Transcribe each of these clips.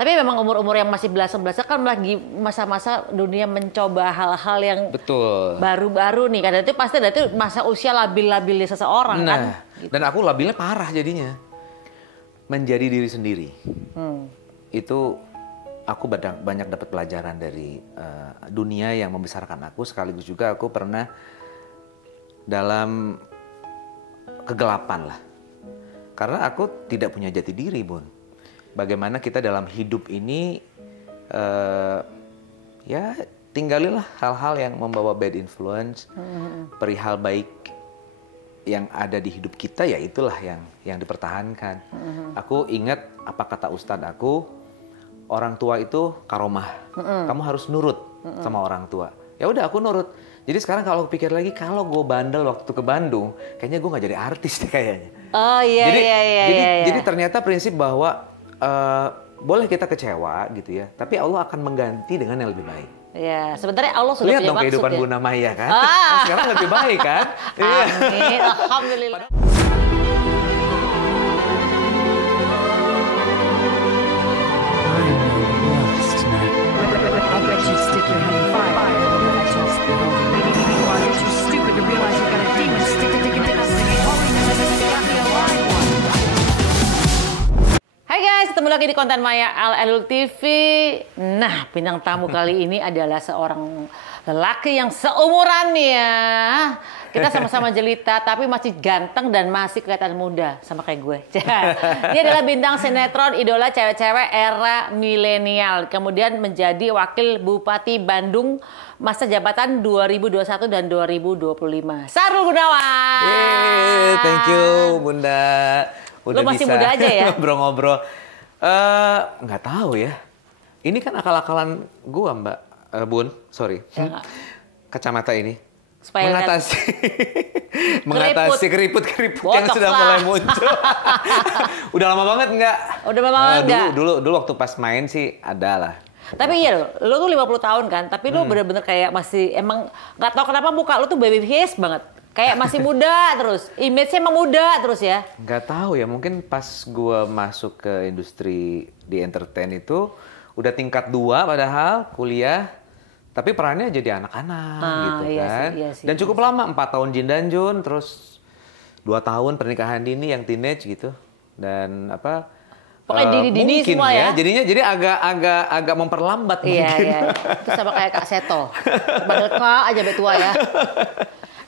Tapi memang umur-umur yang masih belasan-belasan kan lagi masa-masa dunia mencoba hal-hal yang betul baru-baru nih kan. Itu pasti itu masa usia labil-labilnya seseorang kan. Gitu. Dan aku labilnya parah jadinya. Menjadi diri sendiri. Itu aku banyak dapat pelajaran dari dunia yang membesarkan aku. Sekaligus juga aku pernah dalam kegelapan lah. Karena aku tidak punya jati diri, Bun. Bagaimana kita dalam hidup ini, ya tinggalilah hal-hal yang membawa bad influence, perihal baik yang ada di hidup kita, ya itulah yang dipertahankan. Aku ingat apa kata ustadz aku, orang tua itu karomah, kamu harus nurut sama orang tua. Ya udah aku nurut. Jadi sekarang kalau pikir lagi, kalau gue bandel waktu ke Bandung, kayaknya gue nggak jadi artis deh kayaknya. Oh iya, Jadi ternyata prinsip bahwa boleh kita kecewa gitu ya, tapi Allah akan mengganti dengan yang lebih baik. Ya, sebenarnya Allah sudah lihat punya dong maksud kehidupan ya. Bunda Maya kan. Sekarang lebih baik kan. Amin, alhamdulillah. Hai guys, ketemu lagi di konten Maya Al Elul TV. Nah, bintang tamu kali ini adalah seorang lelaki yang seumuran ya. Kita sama-sama jelita, tapi masih ganteng dan masih kelihatan muda, sama kayak gue. Dia adalah bintang sinetron idola cewek-cewek era milenial. Kemudian menjadi wakil Bupati Bandung masa jabatan 2021 dan 2025. Sarul Gunawan. Yeay, thank you Bunda. Udah lo masih bisa muda aja ya? ngobrol-ngobrol. Nggak tahu ya. Ini kan akal-akalan gua Mbak, Bun, sorry. Ya, kacamata ini. Supaya mengatasi keriput-keriput yang sudah mulai muncul. Udah lama banget nggak? Udah lama banget nggak? Dulu waktu pas main sih ada lah. Tapi iya lo tuh 50 tahun kan, tapi lo bener-bener kayak masih emang nggak tahu kenapa muka lo tuh baby face banget. Kayak masih muda terus, image-nya emang muda terus ya? Nggak tahu ya, mungkin pas gua masuk ke industri di entertain itu udah tingkat 2 padahal kuliah, tapi perannya jadi anak-anak gitu kan. Iya sih, dan cukup lama, 4 tahun Jin dan Jun, terus 2 tahun pernikahan dini yang teenage gitu. Dan apa? Pokoknya dini-dini semua ya. Jadi agak memperlambat mungkin. Iya. Itu sama kayak Kak Seto. Panggil Kak aja betua ya.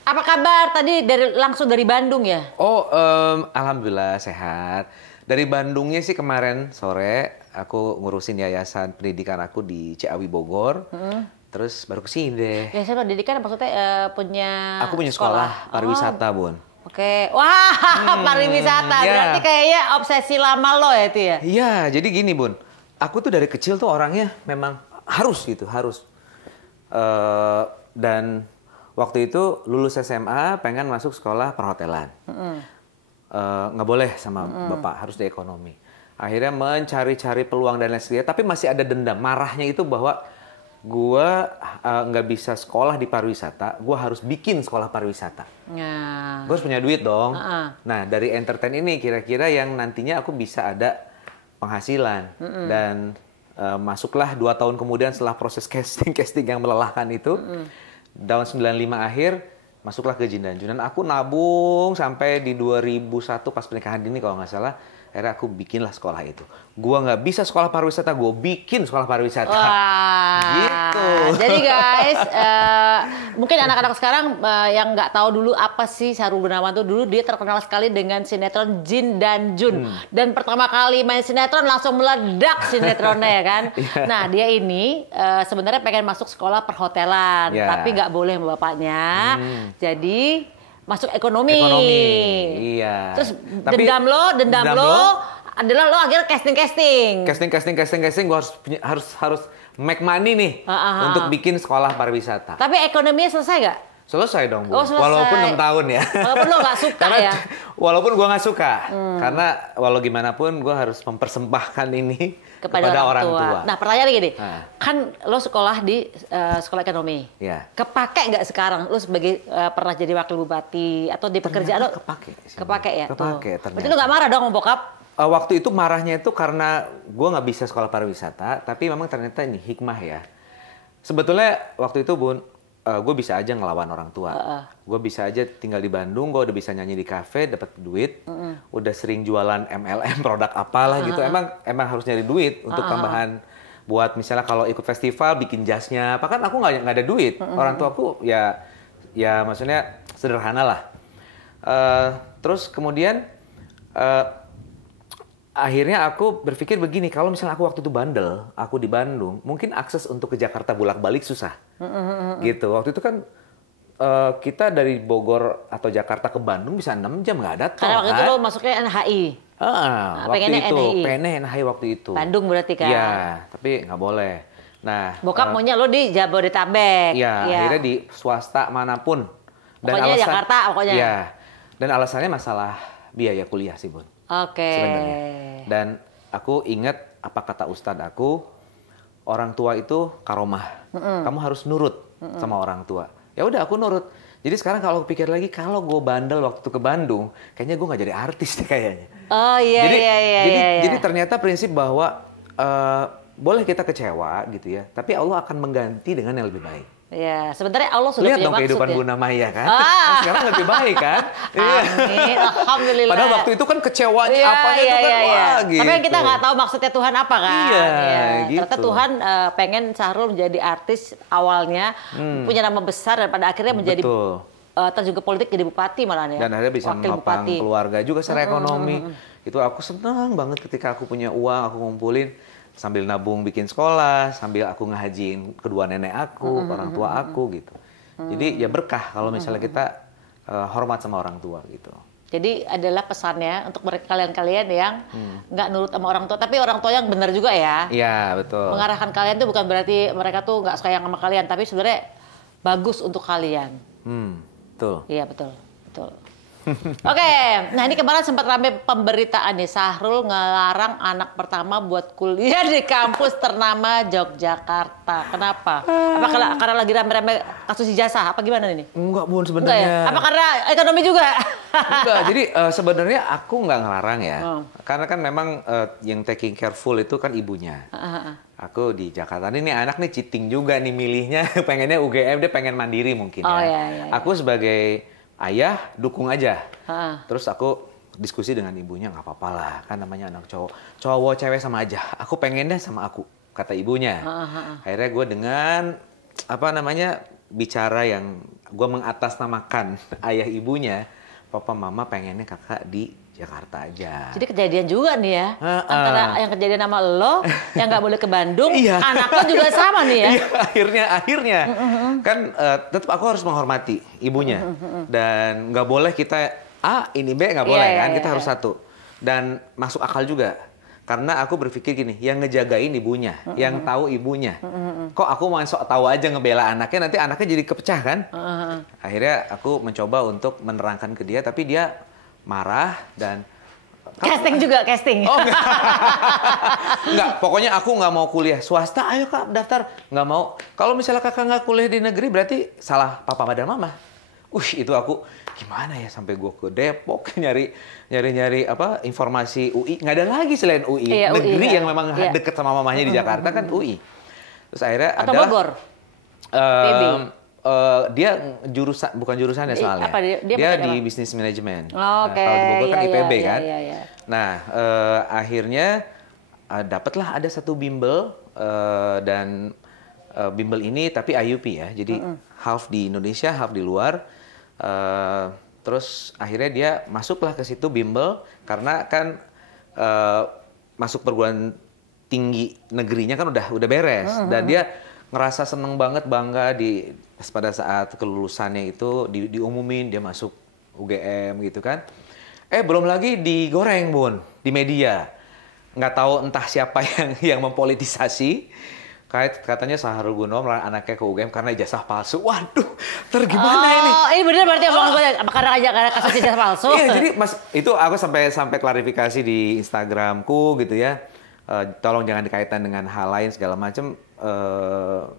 Apa kabar tadi langsung dari Bandung ya? Oh, alhamdulillah sehat. Dari Bandungnya sih kemarin sore aku ngurusin yayasan pendidikan aku di Ciawi Bogor. Terus baru kesini deh. Yayasan pendidikan maksudnya punya aku punya sekolah pariwisata, Bun. Oke. Wah, pariwisata. Berarti kayaknya obsesi lama lo ya itu ya? Iya, jadi gini, Bun. Aku tuh dari kecil tuh orangnya memang harus gitu, harus. Dan waktu itu lulus SMA pengen masuk sekolah perhotelan. Nggak boleh sama bapak, harus di ekonomi. Akhirnya mencari-cari peluang dan lain sebagainya, tapi masih ada dendam. Marahnya itu bahwa gue nggak bisa sekolah di pariwisata, gue harus bikin sekolah pariwisata. Gue harus punya duit dong. Nah, dari entertain ini kira-kira yang nantinya aku bisa ada penghasilan. Dan masuklah 2 tahun kemudian setelah proses casting yang melelahkan itu. Tahun 95 akhir, masuklah ke Jin dan Jun. Dan aku nabung sampai di 2001 pas pernikahan dini kalau nggak salah. Akhirnya aku bikinlah sekolah itu. Gua nggak bisa sekolah pariwisata, gue bikin sekolah pariwisata. Wah, gitu. Jadi guys, mungkin anak-anak sekarang yang nggak tahu dulu apa sih Sarul Gunawan tuh, dulu dia terkenal sekali dengan sinetron Jin dan Jun. Dan pertama kali main sinetron langsung meledak sinetronnya ya kan. Nah dia ini sebenarnya pengen masuk sekolah perhotelan, tapi nggak boleh sama bapaknya. Jadi masuk ekonomi. Iya. Terus tapi, dendam lo adalah lo akhirnya casting. Gue harus make money nih untuk bikin sekolah pariwisata. Tapi ekonominya selesai gak? Selesai dong, Bu. Oh, selesai. Walaupun 6 tahun ya. Walaupun lo gak suka karena, ya? Walaupun gue gak suka. Karena walau gimana pun gue harus mempersembahkan ini kepada orang tua. Nah pertanyaan gini, kan lo sekolah di sekolah ekonomi. Kepake nggak sekarang lo sebagai pernah jadi wakil bupati atau di pekerjaan lo? Kepake. Kepake ya? Kepake ternyata. Berarti lo nggak marah dong sama bokap? Waktu itu marahnya itu karena gue nggak bisa sekolah pariwisata, tapi memang ternyata ini hikmah ya. Sebetulnya waktu itu Bun, gue bisa aja ngelawan orang tua. Gue bisa aja tinggal di Bandung, gue udah bisa nyanyi di kafe, dapat duit. Udah sering jualan MLM, produk apalah gitu. Emang harus nyari duit untuk tambahan. Buat misalnya kalau ikut festival, bikin jasnya. Apa kan aku nggak ada duit. Orang tua aku ya maksudnya sederhana lah. Terus kemudian akhirnya aku berpikir begini, kalau misalnya aku waktu itu bandel, aku di Bandung, mungkin akses untuk ke Jakarta bolak-balik susah. Gitu. Waktu itu kan kita dari Bogor atau Jakarta ke Bandung bisa 6 jam, nggak ada tol. Karena waktu itu lo masuknya NHI. Waktu itu, pengennya NHI waktu itu. Bandung berarti kan? Iya, tapi nggak boleh. Nah, bokap maunya lo di Jabodetabek. Iya, akhirnya di swasta manapun. Dan pokoknya Jakarta, pokoknya. Iya, dan alasannya masalah biaya kuliah sih, Bun. Oke. Sebenarnya. Dan aku ingat apa kata ustadz aku, orang tua itu karomah. Kamu harus nurut sama orang tua. Ya udah aku nurut. Jadi sekarang kalau aku pikir lagi, kalau gue bandel waktu itu ke Bandung, kayaknya gue nggak jadi artis deh kayaknya. Oh iya, jadi ternyata prinsip bahwa boleh kita kecewa gitu ya, tapi Allah akan mengganti dengan yang lebih baik. Ya, sebenarnya Allah sudah lihat punya dong maksud kehidupan ya. Bunda Maya kan. Sekarang lebih baik kan. Amin, alhamdulillah. Padahal waktu itu kan kecewanya apanya itu kan wah gitu. Tapi kita nggak tahu maksudnya Tuhan apa kan. Iya, gitu. Ternyata Tuhan pengen Syahrul menjadi artis awalnya, punya nama besar dan pada akhirnya menjadi terjun ke politik jadi bupati malah ya. Dan akhirnya bisa menopang keluarga juga secara ekonomi. Itu aku senang banget ketika aku punya uang, aku ngumpulin sambil nabung bikin sekolah, sambil aku ngehajiin kedua nenek aku, orang tua aku gitu. Jadi ya berkah kalau misalnya kita hormat sama orang tua gitu. Jadi adalah pesannya untuk kalian-kalian yang nggak nurut sama orang tua, tapi orang tua yang benar juga ya. Iya, betul. Mengarahkan kalian tuh bukan berarti mereka tuh nggak sayang sama kalian, tapi sebenarnya bagus untuk kalian. Betul. Iya, betul. Oke, nah ini kemarin sempat rame pemberitaan nih, Syahrul ngelarang anak pertama buat kuliah di kampus ternama Yogyakarta. Kenapa? Apa karena lagi rame-rame kasus ijazah? Apa gimana ini? Enggak, Bun, sebenarnya. Ya? Apa karena ekonomi juga? Enggak, jadi sebenarnya aku nggak ngelarang ya. Karena kan memang yang taking careful itu kan ibunya. Aku di Jakarta ini anak nih cheating juga nih milihnya, pengennya UGM, dia pengen mandiri mungkin ya. Iya. Aku sebagai ayah dukung aja. Terus aku diskusi dengan ibunya, nggak apa-apa lah, kan namanya anak cowok cewek sama aja. Aku pengennya sama aku, kata ibunya. Akhirnya gue dengan bicara yang gue mengatasnamakan ayah ibunya, papa mama pengennya kakak di Jakarta aja. Jadi kejadian juga nih ya, antara yang kejadian sama lo, yang nggak boleh ke Bandung, anak lo juga sama nih ya. Iya, akhirnya kan tetap aku harus menghormati ibunya dan nggak boleh kita A ini B nggak boleh kan, kita harus satu dan masuk akal juga. Karena aku berpikir gini, yang ngejagain ibunya, yang tahu ibunya. Kok aku mau sok tahu aja ngebela anaknya, nanti anaknya jadi kepecah kan? Akhirnya aku mencoba untuk menerangkan ke dia, tapi dia marah dan casting. Oh, enggak, pokoknya aku nggak mau kuliah swasta. Ayo kak daftar, nggak mau. Kalau misalnya kakak nggak kuliah di negeri berarti salah papa dan mama. Itu aku gimana ya, sampai gue ke Depok nyari informasi UI, nggak ada lagi selain UI. Negeri yang memang deket sama mamanya di Jakarta kan UI. Terus akhirnya atau Bogor. Dia bukan jurusannya soalnya. Dia di bisnis manajemen. Kalau di Bogor kan IPB kan. Nah, akhirnya dapatlah ada satu bimbel dan bimbel ini tapi IUP ya. Jadi half di Indonesia, half di luar. Terus akhirnya dia masuklah ke situ bimbel karena kan masuk perguruan tinggi negerinya kan udah beres dan dia ngerasa seneng banget, bangga pada saat kelulusannya itu diumumin dia masuk UGM gitu kan. Belum lagi digoreng, Bun, di media. Nggak tahu entah siapa yang mempolitisasi. Katanya Syahrul Gunawan melarang anaknya ke UGM karena ijazah palsu. Waduh, gimana ini? Ini benar berarti abang gue karena kasus ijazah palsu. Iya, jadi itu aku sampai klarifikasi di Instagramku gitu ya. Tolong jangan dikaitkan dengan hal lain segala macam.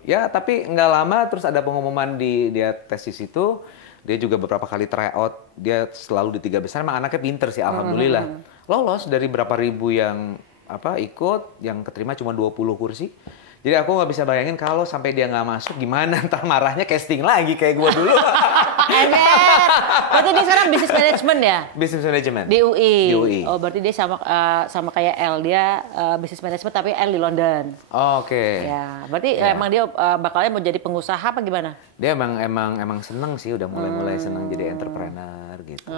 Ya tapi nggak lama terus ada pengumuman dia tesis itu. Dia juga beberapa kali try out. Dia selalu di 3 besar. Emang anaknya pinter sih, alhamdulillah. lolos dari berapa ribu yang ikut, yang keterima cuma 20 kursi. Jadi aku nggak bisa bayangin kalau sampai dia nggak masuk gimana, ntar marahnya casting lagi kayak gue dulu. Ember. Berarti dia sekarang bisnis manajemen ya? Bisnis manajemen. Di UI. Di UI. Oh, berarti dia sama kayak L, dia bisnis manajemen tapi L di London. Oh, oke. Ya, berarti emang dia bakalnya mau jadi pengusaha apa gimana? Dia emang seneng sih, udah mulai seneng jadi entrepreneur gitu.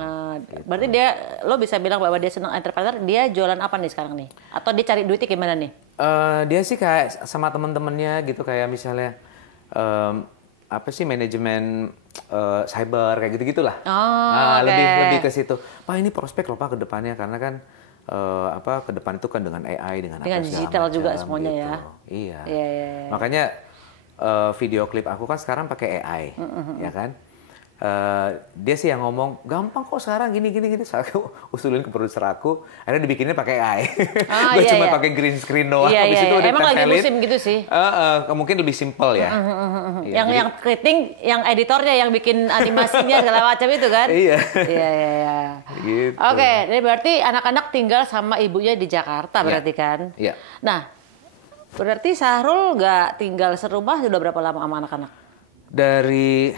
Berarti lo bisa bilang bahwa dia seneng entrepreneur, dia jualan apa nih sekarang nih? Atau dia cari duitnya gimana nih? Dia sih kayak sama temen-temennya gitu, kayak misalnya manajemen cyber kayak gitu-gitulah. Lebih ke situ. Pak, ini prospek loh Pak ke depannya, karena kan ke depan itu kan dengan AI dengan digital juga semuanya gitu. Ya. Iya. Yeah. Makanya video klip aku kan sekarang pakai AI, ya kan? Dia sih yang ngomong gampang kok sekarang gini. So, aku usulin ke produser aku, akhirnya dibikinnya pakai AI. Gue cuma pakai green screen doang. Habis itu udah emang ditempelin. lagi musim gitu sih. Mungkin lebih simple ya. Yang keriting, yang editornya yang bikin animasinya segala macam itu kan? Iya. Gitu. Oke, jadi berarti anak-anak tinggal sama ibunya di Jakarta berarti kan? Iya. Nah, berarti Sahrul nggak tinggal serumah sudah berapa lama sama anak-anak? Dari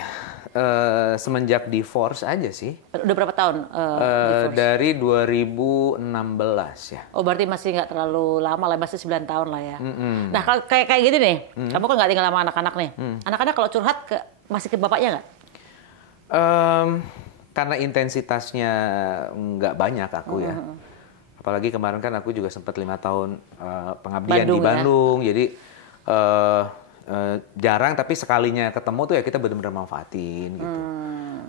semenjak divorce aja sih. Udah berapa tahun divorce? Dari 2016 ya. Oh, berarti masih nggak terlalu lama lah, masih 9 tahun lah ya. Nah, kalau kayak gini nih, kamu kan nggak tinggal sama anak-anak nih. Anak-anak kalau curhat masih ke bapaknya nggak? Karena intensitasnya nggak banyak aku ya. Apalagi kemarin kan aku juga sempat 5 tahun pengabdian di Bandung. Ya? Jadi jarang, tapi sekalinya ketemu tuh ya kita benar-benar manfaatin gitu.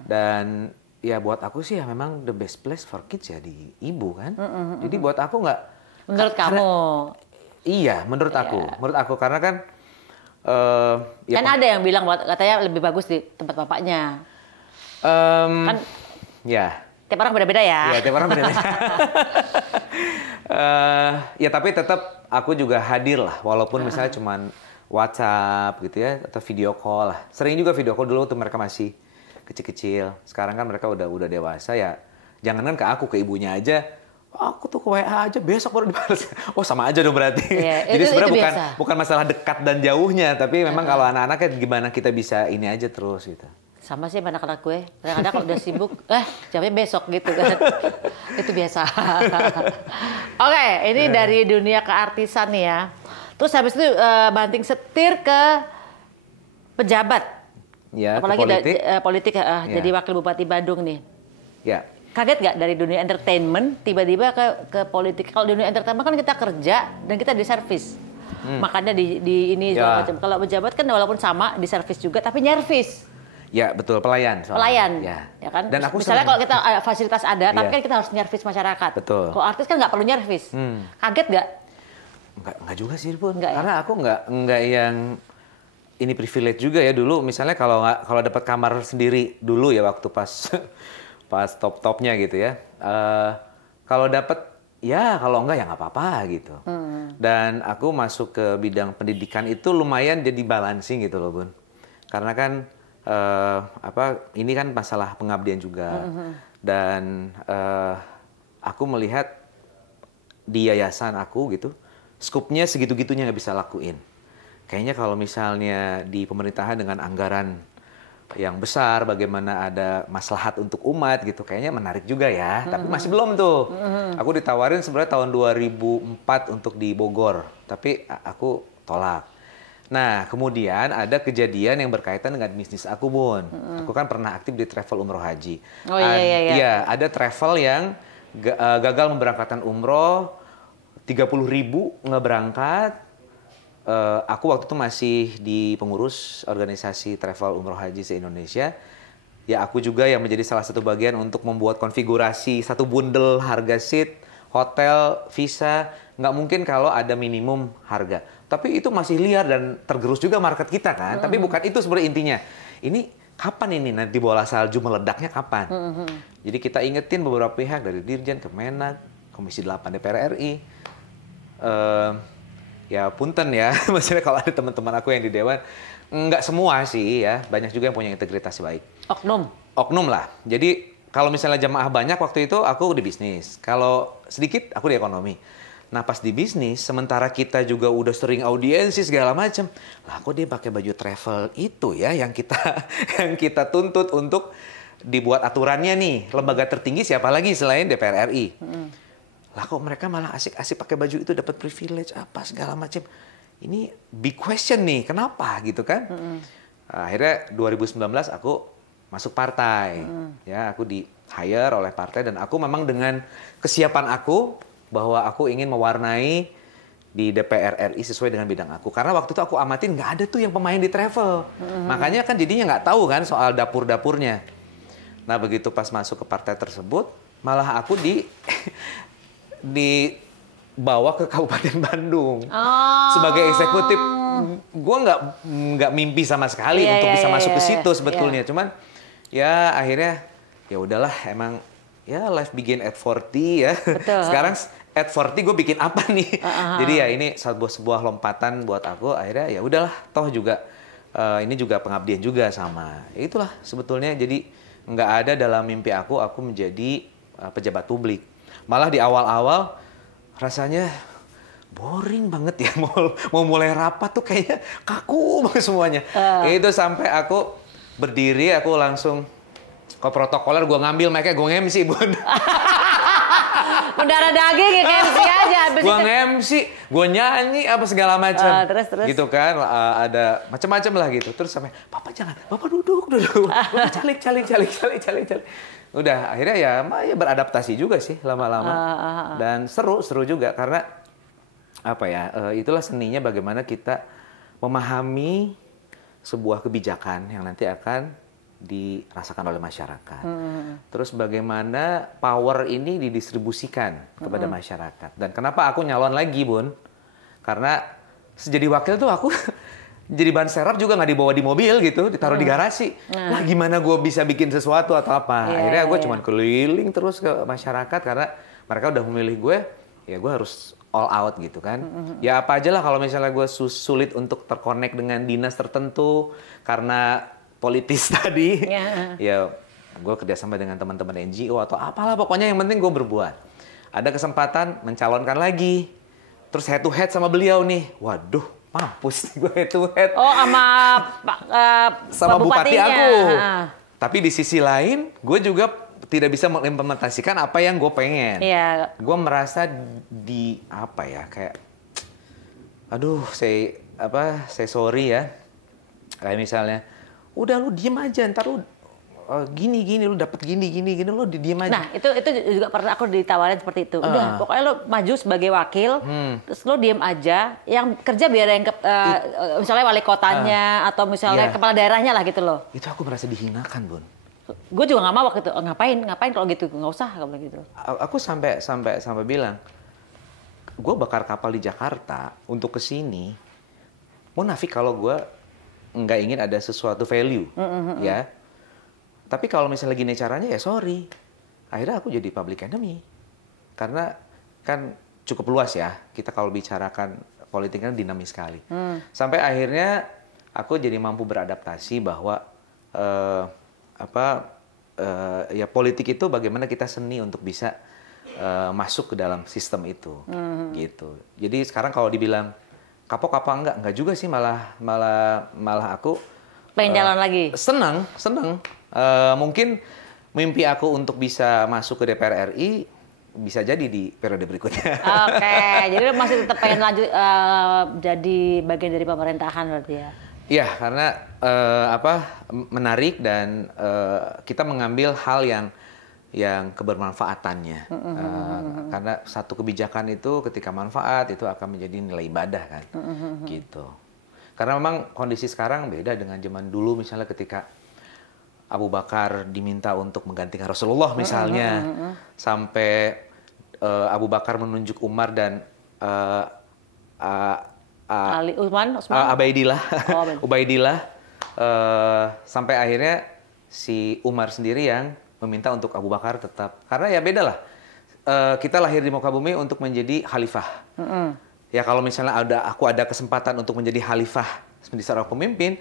Dan ya buat aku sih ya memang the best place for kids ya di ibu kan. Jadi buat aku nggak. Menurut kamu? Iya, menurut aku karena kan. Kan ada yang bilang katanya lebih bagus di tempat bapaknya. Kan. Ya. Tiap orang beda-beda ya. Iya, tiap orang beda-beda. Ya tapi tetap aku juga hadir lah, walaupun misalnya cuman WhatsApp gitu ya, atau video call lah. Sering juga video call dulu tuh mereka masih kecil-kecil. Sekarang kan mereka udah dewasa ya. Jangankan ke aku, ke ibunya aja. Aku tuh ke WA aja besok baru dibalas. Oh sama aja dong berarti. Yeah, Jadi sebenarnya bukan masalah dekat dan jauhnya, tapi memang kalau anak-anaknya gimana kita bisa ini aja terus gitu. Sama sih anak-anak gue. Kadang-kadang kalau udah sibuk, jawabnya besok gitu kan. Itu biasa. Oke, ini dari dunia keartisan nih ya. Terus habis itu banting setir ke pejabat. Ya, apalagi politik. Jadi wakil bupati Bandung nih. Ya. Kaget nggak dari dunia entertainment tiba-tiba ke politik? Kalau di dunia entertainment kan kita kerja dan kita di servis. Makanya di ini segala macam. Kalau pejabat kan walaupun sama di servis juga tapi nyervis. Ya betul, pelayan. Pelayan, ya kan. Dan aku misalnya kalau kita fasilitas ada, tapi kan kita harus nyervis masyarakat. Betul. Kalau artis kan nggak perlu nyervis. Kaget nggak? Enggak juga sih Pun. Karena aku enggak yang ini privilege juga ya dulu. Misalnya kalau dapat kamar sendiri dulu ya waktu pas top-topnya gitu ya. Kalau dapat ya, kalau enggak ya nggak apa-apa gitu. Dan aku masuk ke bidang pendidikan itu lumayan jadi balancing gitu loh Bun. Karena kan ini kan masalah pengabdian juga. Dan aku melihat di yayasan aku gitu, skupnya segitu-gitunya nggak bisa lakuin. Kayaknya kalau misalnya di pemerintahan dengan anggaran yang besar, bagaimana ada maslahat untuk umat gitu, kayaknya menarik juga ya. Tapi masih belum tuh. Aku ditawarin sebenarnya tahun 2004 untuk di Bogor, tapi aku tolak. Nah, kemudian ada kejadian yang berkaitan dengan bisnis aku, Bun. Aku kan pernah aktif di travel umroh haji. Oh iya. Iya, ada travel yang gagal memberangkatkan umroh, 30.000 ngeberangkat. Aku waktu itu masih di pengurus organisasi travel umroh haji se-Indonesia. Ya aku juga yang menjadi salah satu bagian untuk membuat konfigurasi satu bundel harga seat, hotel, visa. Nggak mungkin kalau ada minimum harga. Tapi itu masih liar dan tergerus juga market kita kan. Tapi bukan itu sebenarnya intinya. Ini kapan ini nanti bola salju meledaknya kapan? Jadi kita ingetin beberapa pihak dari Dirjen, Kemenak, Komisi 8 DPR RI. Ya punten ya, maksudnya kalau ada teman-teman aku yang di Dewan, nggak semua sih ya, banyak juga yang punya integritas baik. Oknum? Oknum lah. Jadi kalau misalnya jamaah banyak waktu itu aku di bisnis. Kalau sedikit aku di ekonomi. Nah pas di bisnis, sementara kita juga udah sering audiensi segala macam, lah kok dia pakai baju travel itu ya yang kita yang kita tuntut untuk dibuat aturannya nih. Lembaga tertinggi siapa lagi selain DPR RI? Lah kok mereka malah asik-asik pakai baju itu dapat privilege apa segala macam. Ini big question nih, kenapa gitu kan? Akhirnya 2019 aku masuk partai. Ya, aku di hire oleh partai dan aku memang dengan kesiapan aku bahwa aku ingin mewarnai di DPR RI sesuai dengan bidang aku. Karena waktu itu aku amatin nggak ada tuh yang pemain di travel. Makanya kan jadinya nggak tahu kan soal dapur-dapurnya. Nah begitu pas masuk ke partai tersebut, malah aku dibawa ke Kabupaten Bandung sebagai eksekutif. Gue nggak mimpi sama sekali untuk bisa masuk ke situ sebetulnya. Cuman ya akhirnya ya udahlah emang ya life begin at 40 ya. Betul. Sekarang at 40 gue bikin apa nih? Jadi ya ini sebuah lompatan buat aku. Akhirnya ya udahlah, toh juga ini juga pengabdian juga sama. Ya itulah sebetulnya. Jadi nggak ada dalam mimpi aku menjadi pejabat publik. Malah di awal-awal rasanya boring banget ya. Mau mulai rapat tuh kayaknya kaku banget semuanya. Itu sampai aku berdiri, aku langsung ke protokoler, gue ngambil mic-nya, gue nge-MC, Bun. Mendarah daging ya kayak MC aja. Gue nge-MC, gue nyanyi apa segala macam. Terus. Gitu kan, ada macam-macam lah gitu. Terus sampai, Papa jangan, Papa duduk. Papa calik. Udah, akhirnya ya beradaptasi juga sih lama-lama. Dan seru juga karena apa ya, itulah seninya bagaimana kita memahami sebuah kebijakan yang nanti akan dirasakan oleh masyarakat. Terus bagaimana power ini didistribusikan kepada masyarakat. Dan kenapa aku nyalon lagi, Bun? Karena sejadi wakil tuh aku jadi ban serap juga nggak dibawa di mobil gitu, ditaruh di garasi. Lah gimana gue bisa bikin sesuatu atau apa? Akhirnya gue cuma keliling terus ke masyarakat karena mereka udah memilih gue, ya gue harus all out gitu kan. Ya apa aja lah kalau misalnya gue sulit untuk terkonek dengan dinas tertentu karena politis tadi, ya gue kerjasama dengan teman-teman NGO atau apalah pokoknya yang penting gue berbuat. Ada kesempatan mencalonkan lagi, terus head to head sama beliau nih, waduh mampus gue head to head. Oh sama bupati aku. Tapi di sisi lain, gue juga tidak bisa mengimplementasikan apa yang gue pengen. Gue merasa kayak, aduh, saya sorry ya, kayak misalnya. Udah lu diem aja, ntar lu gini lu dapat gini lu diem aja. Nah itu juga pernah aku ditawarin seperti itu. Udah pokoknya lu maju sebagai wakil, terus lu diem aja. Yang kerja biar yang misalnya wali kotanya atau misalnya kepala daerahnya lah gitu loh. Itu aku merasa dihinakan, Bun. Gue juga nggak mau waktu itu. Ngapain kalau gitu, nggak usah kalau gitu. Aku sampai bilang, gue bakar kapal di Jakarta untuk kesini. Munafik kalau gue nggak ingin ada sesuatu value, ya. Tapi kalau misalnya gini caranya, ya sorry. Akhirnya aku jadi public enemy. Karena kan cukup luas ya, kita kalau bicarakan politik kan dinamis sekali. Sampai akhirnya aku jadi mampu beradaptasi bahwa ya politik itu bagaimana kita seni untuk bisa masuk ke dalam sistem itu, gitu. Jadi sekarang kalau dibilang kapok apa enggak juga sih, malah aku pengen jalan lagi. Senang. Mungkin mimpi aku untuk bisa masuk ke DPR RI bisa jadi di periode berikutnya. Oke, jadi masih tetap pengen lanjut jadi bagian dari pemerintahan berarti ya? Iya, karena menarik dan kita mengambil hal yang kebermanfaatannya. Karena satu kebijakan itu ketika manfaat itu akan menjadi nilai ibadah kan. Gitu. Karena memang kondisi sekarang beda dengan zaman dulu, misalnya ketika Abu Bakar diminta untuk menggantikan Rasulullah misalnya. Sampai Abu Bakar menunjuk Umar dan Usman? Ubaidillah. Sampai akhirnya si Umar sendiri yang meminta untuk Abu Bakar tetap, karena ya beda lah. Kita lahir di muka bumi untuk menjadi khalifah. Ya kalau misalnya aku ada kesempatan untuk menjadi khalifah sebagai seorang pemimpin,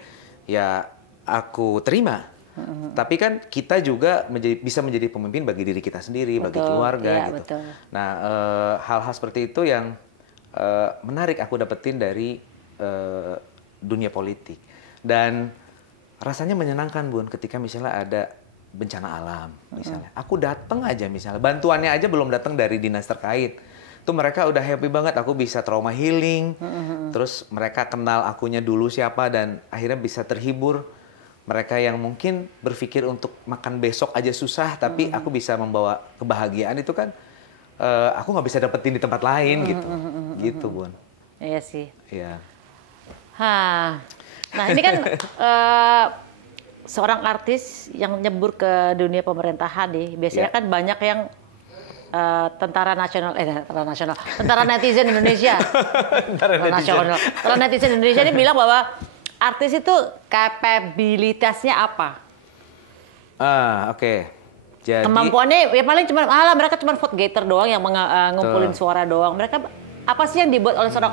ya aku terima. Tapi kan kita juga bisa menjadi pemimpin bagi diri kita sendiri, bagi keluarga iya, gitu. Betul. Nah, hal-hal seperti itu yang menarik aku dapetin dari dunia politik. Dan rasanya menyenangkan, Bun, ketika misalnya ada bencana alam misalnya. Aku datang aja misalnya, bantuannya aja belum datang dari dinas terkait. Tuh mereka udah happy banget, aku bisa trauma healing. Terus mereka kenal akunya dulu siapa dan akhirnya bisa terhibur. Mereka yang mungkin berpikir untuk makan besok aja susah, tapi aku bisa membawa kebahagiaan itu kan aku nggak bisa dapetin di tempat lain gitu. Gitu, Bun. Iya sih. Iya. Nah ini kan seorang artis yang nyebur ke dunia pemerintahan nih, biasanya kan banyak yang tentara netizen Indonesia. Tentara netizen Indonesia ini bilang bahwa artis itu kapabilitasnya apa? Oke. Jadi kemampuannya ya paling cuma mereka cuma vote getter doang yang ngumpulin suara doang. Mereka apa sih yang dibuat oleh seorang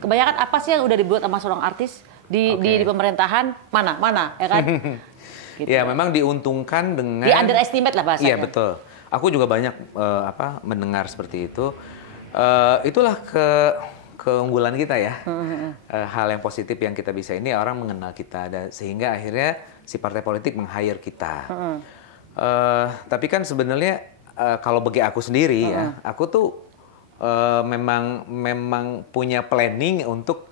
kebanyakan apa sih yang udah dibuat sama seorang artis di pemerintahan mana ya kan? Gitu. Ya memang diuntungkan dengan di underestimate lah bahasanya. Iya betul. Aku juga banyak mendengar seperti itu. Itulah keunggulan kita ya. Hal yang positif yang kita bisa ini orang mengenal kita sehingga akhirnya si partai politik meng-hire kita. Tapi kan sebenarnya kalau bagi aku sendiri ya, aku tuh memang punya planning untuk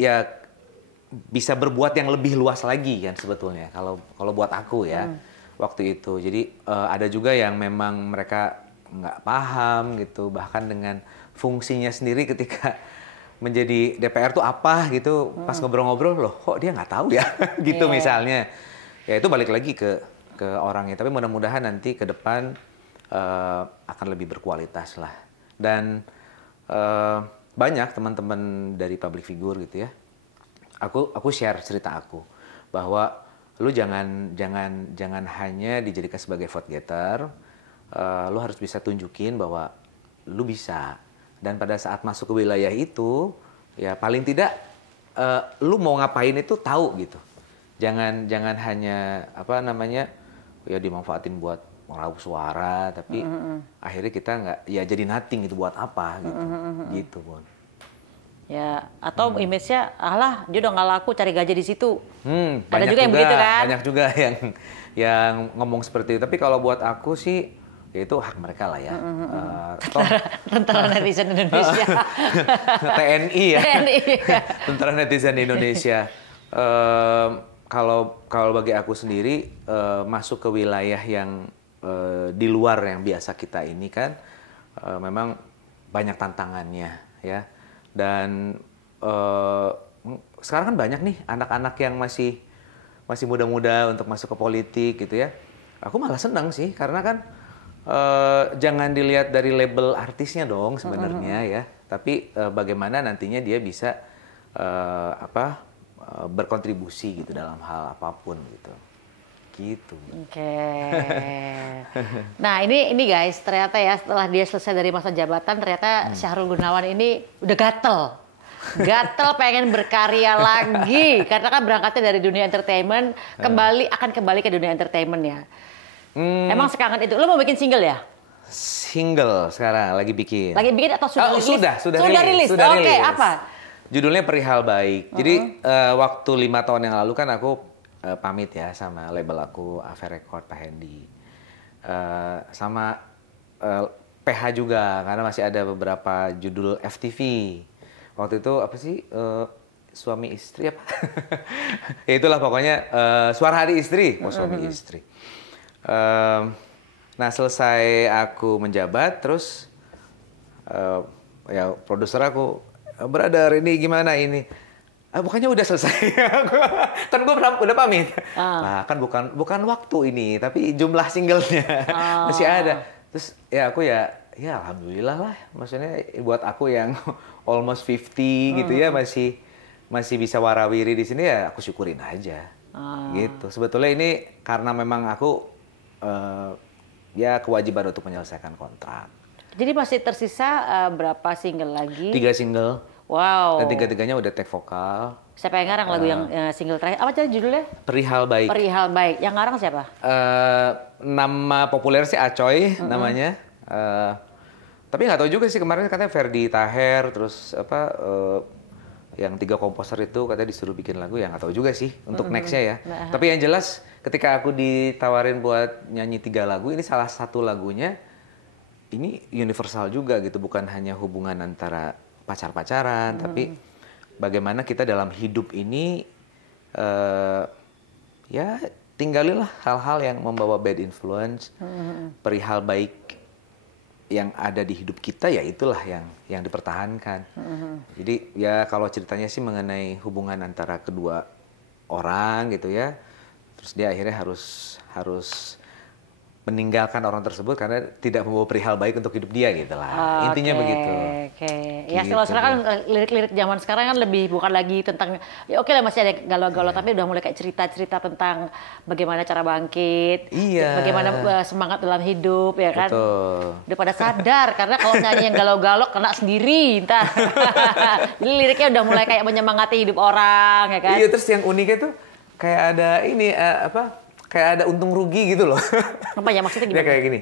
ya bisa berbuat yang lebih luas lagi kan sebetulnya kalau buat aku ya waktu itu. Jadi ada juga yang memang mereka nggak paham gitu, bahkan dengan fungsinya sendiri ketika menjadi DPR tuh apa gitu, pas ngobrol-ngobrol loh kok dia nggak tahu ya gitu misalnya. Ya itu balik lagi ke orangnya. Tapi mudah-mudahan nanti ke depan akan lebih berkualitas lah. Dan banyak teman-teman dari public figure gitu ya. Aku share cerita aku bahwa lu jangan hanya dijadikan sebagai vote getter. Lu harus bisa tunjukin bahwa lu bisa. Dan pada saat masuk ke wilayah itu, ya paling tidak lu mau ngapain itu tahu gitu. Jangan hanya ya dimanfaatin buat meraup suara, tapi akhirnya kita nggak ya jadi nothing itu buat apa gitu, gitu Bon. Ya atau image-nya, alah dia udah nggak laku cari gaji di situ. Ada juga yang begitu kan? Banyak juga yang ngomong seperti itu. Tapi kalau buat aku sih ya itu hak mereka lah ya. Tentara netizen Indonesia. TNI ya. Tentara netizen Indonesia. Kalau bagi aku sendiri masuk ke wilayah yang di luar yang biasa kita ini kan memang banyak tantangannya ya. Dan sekarang kan banyak nih anak-anak yang masih muda-muda untuk masuk ke politik gitu ya. Aku malah senang sih karena kan jangan dilihat dari label artisnya dong sebenarnya ya. Tapi bagaimana nantinya dia bisa berkontribusi gitu dalam hal apapun gitu. Gitu. Oke. Nah ini guys, ternyata ya setelah dia selesai dari masa jabatan, ternyata Syahrul Gunawan ini udah gatel pengen berkarya lagi karena kan berangkatnya dari dunia entertainment, akan kembali ke dunia entertainment ya. Emang sekarang itu, lo mau bikin single ya? Single sekarang lagi bikin. Lagi bikin atau sudah rilis? Sudah rilis. Oke, apa? Judulnya Perihal Baik. Jadi waktu 5 tahun yang lalu kan aku pamit ya sama label aku Ave Record Pak Hendy. Sama PH juga karena masih ada beberapa judul FTV. Waktu itu apa sih suami istri apa? Ya itulah pokoknya Suara Hati Istri, suami istri. Nah selesai aku menjabat terus ya produser aku, brother ini gimana ini? Bukannya udah selesai. Kan gue udah pamit. Nah kan bukan waktu ini, tapi jumlah singlenya masih ada. Terus ya aku ya alhamdulillah lah. Maksudnya buat aku yang almost 50 gitu ya masih bisa warawiri di sini ya aku syukurin aja. Gitu. Sebetulnya ini karena memang aku ya kewajiban untuk menyelesaikan kontrak. Jadi masih tersisa berapa single lagi? 3 single. Wow. Dan tiga-tiganya udah take vokal. Siapa yang ngarang lagu yang single terakhir? Apa tadi judulnya? Perihal Baik. Perihal Baik. Yang ngarang siapa? Nama populer sih Acoy namanya. Tapi nggak tahu juga sih, kemarin katanya Ferdi Taher, terus apa yang 3 komposer itu katanya disuruh bikin lagu, yang nggak tahu juga sih untuk next-nya ya. Tapi yang jelas ketika aku ditawarin buat nyanyi 3 lagu, ini salah satu lagunya ini universal juga gitu, bukan hanya hubungan antara pacar-pacaran, tapi bagaimana kita dalam hidup ini ya tinggalilah hal-hal yang membawa bad influence, perihal baik yang ada di hidup kita, ya itulah yang dipertahankan. Jadi ya kalau ceritanya sih mengenai hubungan antara kedua orang gitu ya, terus dia akhirnya harus meninggalkan orang tersebut karena tidak membawa perihal baik untuk hidup dia gitu lah. Intinya begitu. Ya gitu, kalau sekarang kan lirik-lirik zaman sekarang kan lebih bukan lagi tentang, ya oke lah masih ada galau-galau, tapi udah mulai kayak cerita-cerita tentang bagaimana cara bangkit, bagaimana semangat dalam hidup, ya kan. Betul. Udah pada sadar, karena kalau nyanyi yang galau-galau kena sendiri, entah. Jadi liriknya udah mulai kayak menyemangati hidup orang, ya kan. Iya, terus yang uniknya tuh kayak ada ini kayak ada untung rugi gitu loh. Apa ya maksudnya Dia gimana? kayak gini.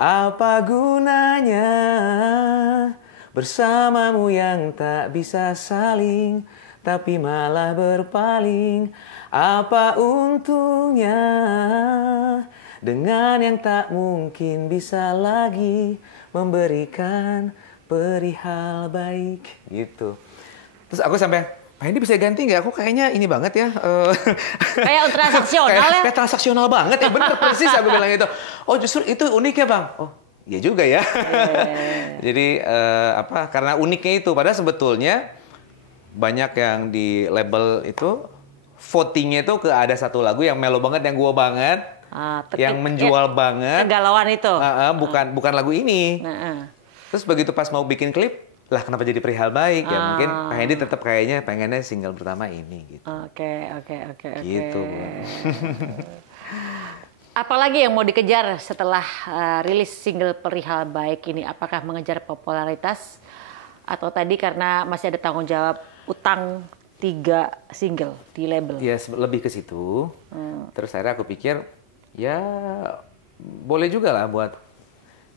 Apa gunanya bersamamu yang tak bisa saling, tapi malah berpaling. Apa untungnya dengan yang tak mungkin bisa lagi memberikan perihal baik. Gitu. Terus aku sampai, Pak Hendy bisa ganti nggak? Aku kayaknya ini banget ya. Kayak transaksional ya? Kayak transaksional banget ya, bener persis aku bilang itu. Oh justru itu unik ya Bang? Oh iya juga ya. Jadi karena uniknya itu, padahal sebetulnya banyak yang di label itu, votingnya itu ke ada satu lagu yang melo banget, yang gua banget, yang menjual banget. Kegalauan itu? Bukan lagu ini. Terus begitu pas mau bikin klip, lah kenapa jadi perihal baik? Ya mungkin Pak Hendy tetap kayaknya pengennya single pertama ini gitu. Oke. Gitu. Apalagi yang mau dikejar setelah rilis single Perihal Baik ini? Apakah mengejar popularitas atau tadi karena masih ada tanggung jawab utang 3 single di label? Ya lebih ke situ. Terus akhirnya aku pikir ya boleh juga lah buat,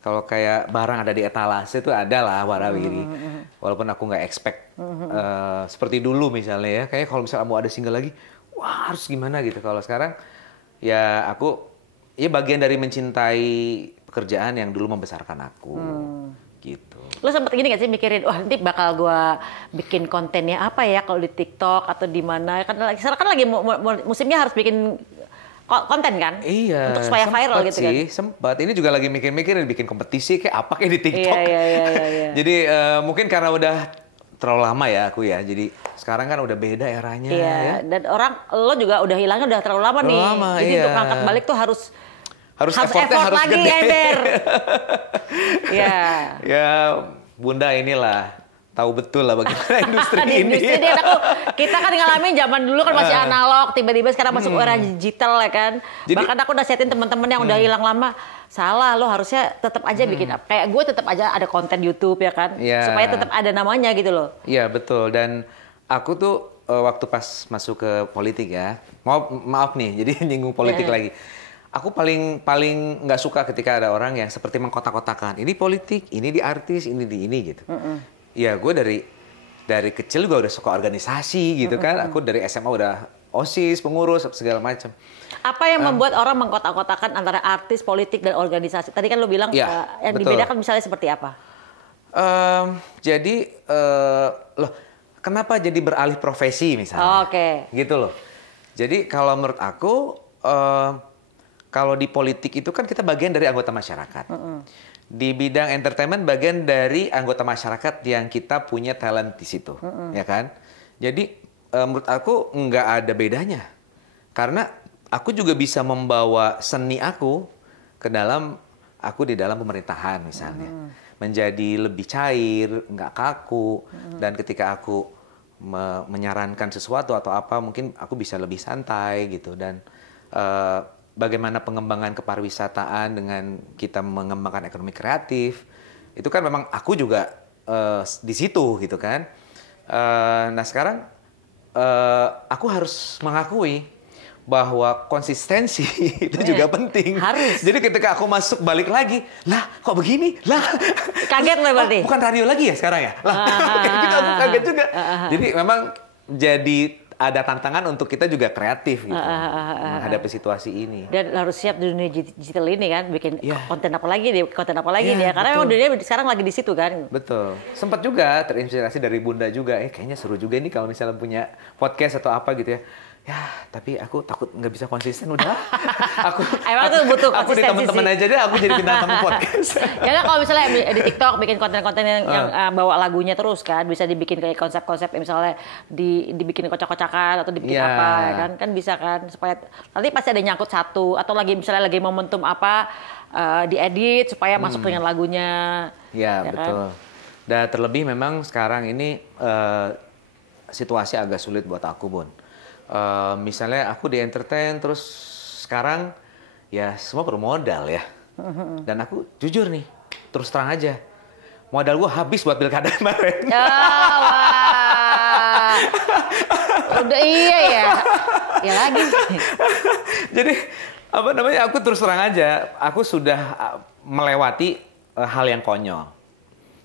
kalau kayak barang ada di etalase itu ada lah warawiri. Walaupun aku nggak expect seperti dulu misalnya ya. Kayak kalau misalnya mau ada single lagi, wah harus gimana gitu. Kalau sekarang ya aku ya bagian dari mencintai pekerjaan yang dulu membesarkan aku. Gitu. Lo sempet gini gak sih mikirin, wah nanti bakal gua bikin kontennya apa ya kalau di TikTok atau di mana? Kan sekarang kan lagi musimnya harus bikin konten kan? Iya. Untuk supaya viral gitu kan? Sempat. Ini juga lagi mikir-mikir bikin kompetisi kayak apa kayak di TikTok. Iya. Jadi mungkin karena udah terlalu lama ya aku ya. Jadi sekarang kan udah beda eranya. Iya. Ya. Dan lo juga udah hilangnya udah terlalu lama nih. Jadi untuk angkat balik tuh harus effort lagi gede. Eder. Iya. Ya Bunda inilah tahu betul lah bagaimana industri ini. Kita kan ngalamin zaman dulu kan masih analog, tiba-tiba sekarang masuk era digital ya kan. Jadi, bahkan aku udah setin teman-teman yang udah hilang lama, salah lo harusnya tetap aja bikin kayak gue tetap aja ada konten YouTube ya kan, supaya tetap ada namanya gitu loh. Iya betul, dan aku tuh waktu pas masuk ke politik ya, maaf nih, jadi nyinggung politik lagi. Aku paling nggak suka ketika ada orang yang seperti mengkotak-kotakan. Ini politik, ini di artis, ini di ini gitu. Ya gue dari kecil gue udah suka organisasi gitu kan. Aku dari SMA udah OSIS, pengurus, segala macam. Apa yang membuat orang mengkotak-kotakan antara artis, politik, dan organisasi? Tadi kan lo bilang yang betul. Dibedakan misalnya seperti apa? Jadi, loh kenapa jadi beralih profesi misalnya? Gitu loh. Jadi kalau menurut aku, kalau di politik itu kan kita bagian dari anggota masyarakat. Di bidang entertainment bagian dari anggota masyarakat yang kita punya talent di situ, ya kan? Jadi menurut aku nggak ada bedanya, karena aku juga bisa membawa seni aku ke dalam di dalam pemerintahan misalnya, menjadi lebih cair, nggak kaku, dan ketika aku menyarankan sesuatu atau apa, mungkin aku bisa lebih santai gitu, dan bagaimana pengembangan kepariwisataan dengan kita mengembangkan ekonomi kreatif, itu kan memang aku juga di situ gitu kan. Nah sekarang aku harus mengakui bahwa konsistensi itu juga penting. Harus. Jadi ketika aku masuk balik lagi, lah kok begini? Lah Kaget lah berarti. bukan radio lagi ya sekarang ya? Lah kayak gitu aku kaget juga. Jadi memang jadi ada tantangan untuk kita juga kreatif gitu menghadapi situasi ini. Dan harus siap di dunia digital ini kan, bikin konten apa lagi nih, karena betul. memang dunia sekarang lagi di situ kan. Betul. Sempat juga terinspirasi dari Bunda juga, kayaknya seru juga nih kalau misalnya punya podcast atau apa gitu ya. Ya, tapi aku takut nggak bisa konsisten udah. Emang tuh butuh aku di konsistensi teman-teman sih. aja deh, aku jadi bintang tamu podcast. Ya kan kalau misalnya di TikTok bikin konten-konten yang bawa lagunya terus kan, bisa dibikin kayak konsep-konsep misalnya dibikin kocak-kocakan atau dibikin apa ya kan bisa kan, supaya nanti pasti ada nyangkut satu atau misalnya lagi momentum apa diedit supaya masuk dengan lagunya. Ya Kan? betul. Dan terlebih memang sekarang ini situasi agak sulit buat aku, Bun. Misalnya aku di entertain terus sekarang ya semua perlu modal ya. Dan aku jujur nih, terus terang aja, modal gue habis buat pilkada kemarin. Wah. Udah iya ya. Ya lagi. Jadi apa namanya, aku terus terang aja, aku sudah melewati hal yang konyol.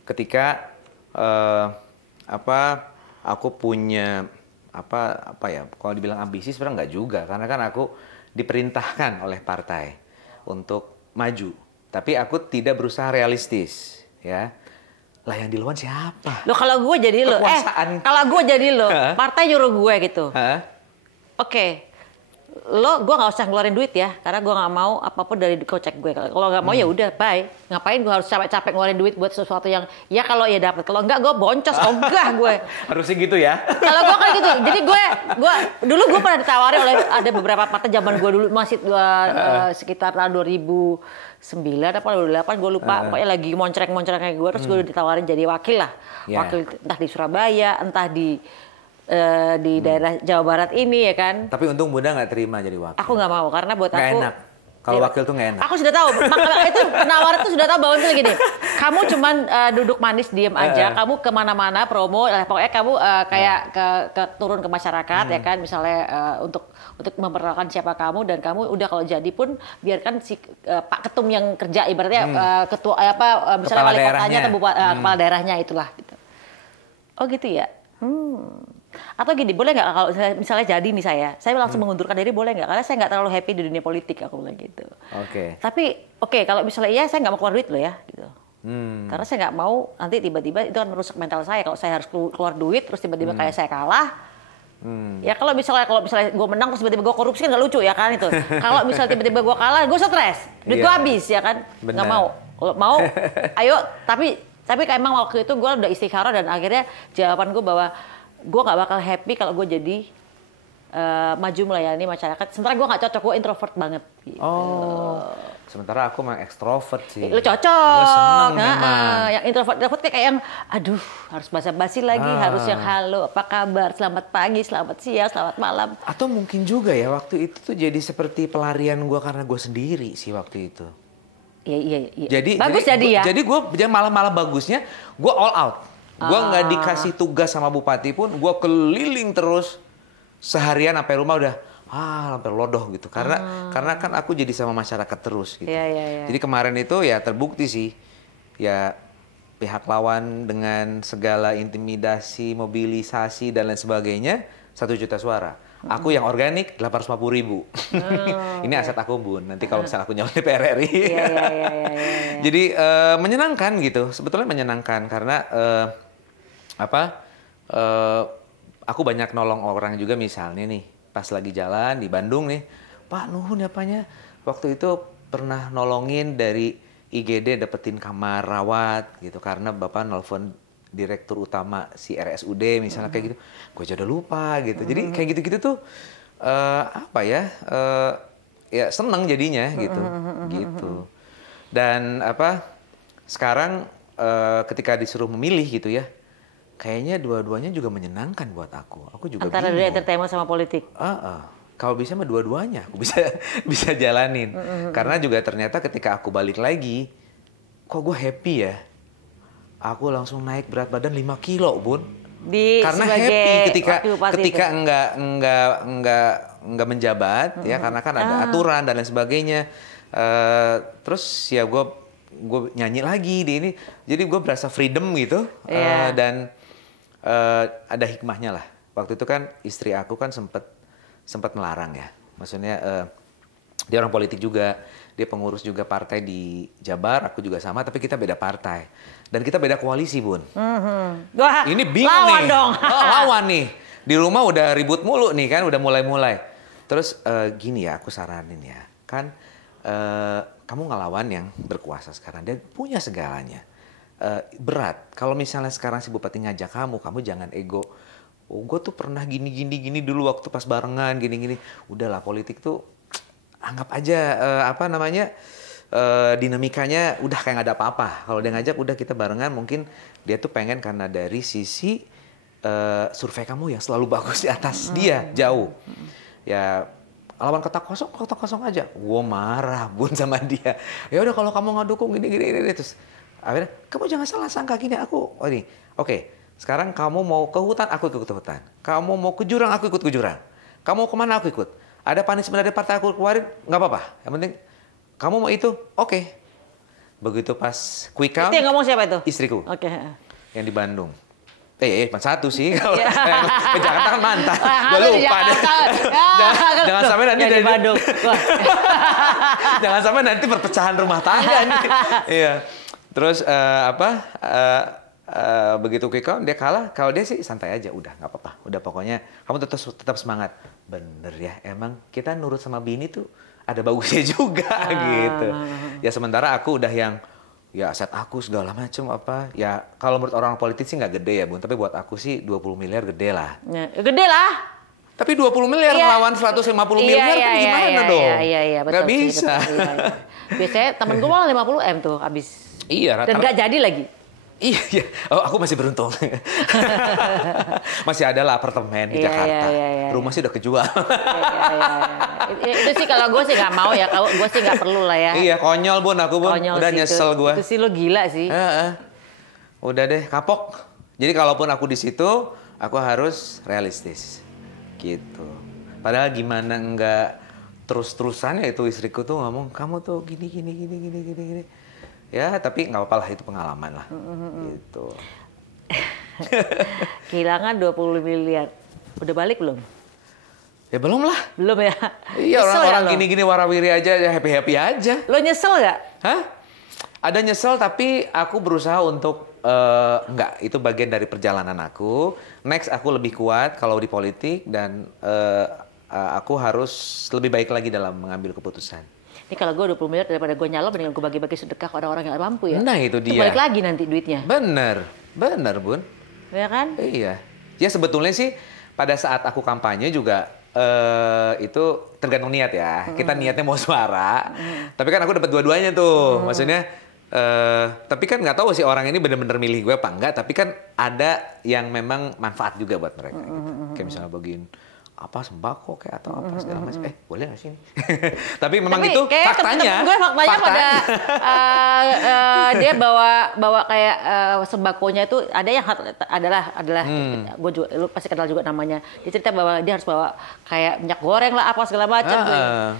Ketika aku punya apa ya, kalau dibilang ambisi sebenarnya nggak juga, karena kan aku diperintahkan oleh partai untuk maju, tapi aku tidak berusaha realistis ya. Lah yang di luar siapa? Lo kalau gue jadi lo, kalau gue jadi lo, partai nyuruh gue gitu. Oke. Gue nggak usah ngeluarin duit ya, karena gue nggak mau apapun dari kocek gue. Kalau nggak mau ya udah, bye. Ngapain gue harus capek-capek ngeluarin duit buat sesuatu yang ya kalau ya dapat, kalau nggak gue boncos, ogah gue. Harusnya gitu ya. Kalau gue kan gitu, jadi gue dulu gue pernah ditawari oleh ada beberapa partai zaman gue dulu masih sekitar tahun 2009 apa 2008 gue lupa, pokoknya lagi moncreng kayak gue, terus gue ditawarin jadi wakil lah, wakil entah di Surabaya, entah di daerah Jawa Barat ini ya kan. Tapi untung Bunda nggak terima jadi wakil. Aku nggak mau karena buat aku enak. Kalau wakil tuh nggak enak. Aku sudah tahu. Itu penawaran tuh sudah tahu bahwa itu gini. Kamu cuman duduk manis diem aja. Kamu kemana-mana promo. Pokoknya kamu kayak ke turun ke masyarakat ya kan. Misalnya untuk memperkenalkan siapa kamu, dan kamu udah kalau jadi pun biarkan si Pak Ketum yang kerja ibaratnya ketua misalnya wali kotanya atau kepala daerahnya itulah. Gitu. Oh gitu ya. Atau gini, boleh nggak kalau misalnya jadi nih saya langsung mengundurkan diri, boleh nggak? Karena saya nggak terlalu happy di dunia politik, aku bilang gitu. Oke. Tapi kalau misalnya iya, saya nggak mau keluar duit loh ya, gitu. Karena saya nggak mau nanti tiba-tiba itu kan merusak mental saya. Kalau saya harus keluar duit terus tiba-tiba kayak saya kalah. Ya kalau misalnya gue menang terus tiba-tiba gue korupsi kan nggak lucu ya kan itu. Kalau misalnya tiba-tiba gue kalah, gue stres, duit gue habis ya kan. Nggak mau. Kalau mau, ayo. Tapi kayak emang waktu itu gue udah istikharah dan akhirnya jawaban gue bahwa gue nggak bakal happy kalau gue jadi maju melayani masyarakat. Sementara gue nggak cocok, gue introvert banget. Gitu. Oh, sementara aku mah ekstrovert sih. Lu cocok. Gue seneng memang. Yang introvert kayak yang, aduh harus basa-basi lagi, harus yang halo, apa kabar, selamat pagi, selamat siang, selamat malam. Atau mungkin juga ya waktu itu tuh jadi seperti pelarian gue karena gue sendiri sih waktu itu. Iya. Jadi bagus jadi ya. Jadi gue malah bagusnya gue all out. Gue nggak dikasih tugas sama bupati pun, gue keliling terus seharian sampai rumah udah hampir lodoh gitu. Karena kan aku jadi sama masyarakat terus gitu. Iya. Jadi kemarin itu ya terbukti sih, ya pihak lawan dengan segala intimidasi, mobilisasi dan lain sebagainya 1 juta suara. Aku yang organik 850.000. Ini aset aku Bun. Nanti kalau misalnya aku nyalon DPR RI. Iya. Jadi menyenangkan gitu. Sebetulnya menyenangkan karena aku banyak nolong orang juga, misalnya nih pas lagi jalan di Bandung nih, Pak nuhun apanya, waktu itu pernah nolongin dari IGD dapetin kamar rawat gitu karena Bapak nelfon direktur utama si RSUD misalnya kayak gitu, gue aja udah lupa gitu. Jadi kayak gitu-gitu tuh ya seneng jadinya gitu. Dan sekarang ketika disuruh memilih gitu ya, kayaknya dua-duanya juga menyenangkan buat aku. Aku juga antara bingung. entertainment sama politik. Kalau bisa mah dua-duanya aku bisa jalanin. Karena juga ternyata ketika aku balik lagi, kok gue happy ya. Aku langsung naik berat badan 5 kilo, Bun. karena happy ketika enggak menjabat ya, karena kan ada aturan dan lain sebagainya. Terus ya gue nyanyi lagi di ini, jadi gue berasa freedom gitu. Dan ada hikmahnya lah. Waktu itu kan istri aku kan sempat melarang ya, maksudnya dia orang politik juga, dia pengurus juga partai di Jabar, aku juga sama, tapi kita beda partai dan kita beda koalisi, Bun. Wah, ini bingung lawan nih, dong. Lawan nih, di rumah udah ribut mulu nih kan, udah mulai. Terus gini ya, aku saranin ya, kan kamu ngelawan yang berkuasa sekarang, dia punya segalanya. Berat, kalau misalnya sekarang si bupati ngajak kamu jangan ego. Oh, gue tuh pernah gini dulu waktu pas barengan gini. Udahlah, politik tuh anggap aja dinamikanya udah kayak nggak ada apa-apa. Kalau dia ngajak udah kita barengan, mungkin dia tuh pengen karena dari sisi survei kamu yang selalu bagus di atas dia jauh. Ya lawan kota kosong aja. Gue marah, Bun, sama dia. Ya udah kalau kamu nggak dukung gini. Terus akhirnya kamu jangan salah sangka gini aku. Oke. Sekarang kamu mau ke hutan, aku ikut ke hutan. Kamu mau ke jurang, aku ikut ke jurang. Kamu mau kemana, aku ikut. Ada punishment dari partai aku keluarin, nggak apa-apa. Yang penting kamu mau itu, oke. Begitu pas quick count. Itu yang ngomong siapa itu? Istriku. Oke. Yang di Bandung. Cuma satu sih. Kalau ke Jakarta kan mantan. Gue lupa deh. Jangan sampai nanti dari Bandung. Jangan sampai nanti perpecahan rumah tangga nih. Iya. Terus begitu quick count dia kalah, kalau dia sih santai aja, udah nggak apa-apa, udah pokoknya kamu tetap semangat. Bener ya, emang kita nurut sama bini tuh ada bagusnya juga gitu. Ya sementara aku udah yang ya aset aku segala macam apa ya, kalau menurut orang politik sih nggak gede ya, Bun, tapi buat aku sih 20 miliar gede lah. Gede lah. Tapi 20 miliar melawan 150 miliar kan gimana dong? Iya, betul. Nggak bisa. Betul, iya. Biasanya temen gue malah 50 M tuh habis. Iya, dan nggak jadi lagi. Iya. Oh, aku masih beruntung. Masih ada lah apartemen di Jakarta. Rumah sih udah kejual. Itu sih kalau gue sih nggak mau ya. Kalau gue sih nggak perlu lah ya. Iya, konyol, Bun. Aku, Bun. Udah nyesel gue. Itu sih lo gila sih. Udah deh, kapok. Jadi kalaupun aku di situ, aku harus realistis. Gitu. Padahal gimana enggak terus-terusan ya itu istriku tuh ngomong, kamu tuh gini. Ya, tapi nggak apa-apa lah, itu pengalaman lah. Gitu. Kehilangan 20 miliar. Udah balik belum? Ya belum lah. Belum ya? Iya, orang-orang gini-gini warawiri aja, happy-happy aja. Lo nyesel nggak? Hah? Ada nyesel, tapi aku berusaha untuk enggak, itu bagian dari perjalanan aku. Next, aku lebih kuat kalau di politik dan aku harus lebih baik lagi dalam mengambil keputusan. Ini kalau gue 20 miliar daripada gue nyalon, mendingan gue bagi-bagi sedekah ke orang-orang yang gak mampu ya. Nah itu dia. Itu balik lagi nanti duitnya. Bener, Bun. Ya kan? Iya. Ya sebetulnya sih pada saat aku kampanye juga itu tergantung niat ya. Kita niatnya mau suara, tapi kan aku dapat dua-duanya tuh. Maksudnya, tapi kan nggak tahu sih orang ini bener-bener milih gue apa enggak. Tapi kan ada yang memang manfaat juga buat mereka. Gitu. Kayak misalnya bagiin apa sembako kayak atau apa segala macam. Boleh nggak sih ini? Tapi memang itu faktanya. Gue faktanya pada dia bawa kayak sembakonya itu ada yang adalah gue juga, lu pasti kenal juga namanya. Dia cerita bahwa dia harus bawa kayak minyak goreng lah apa segala macam.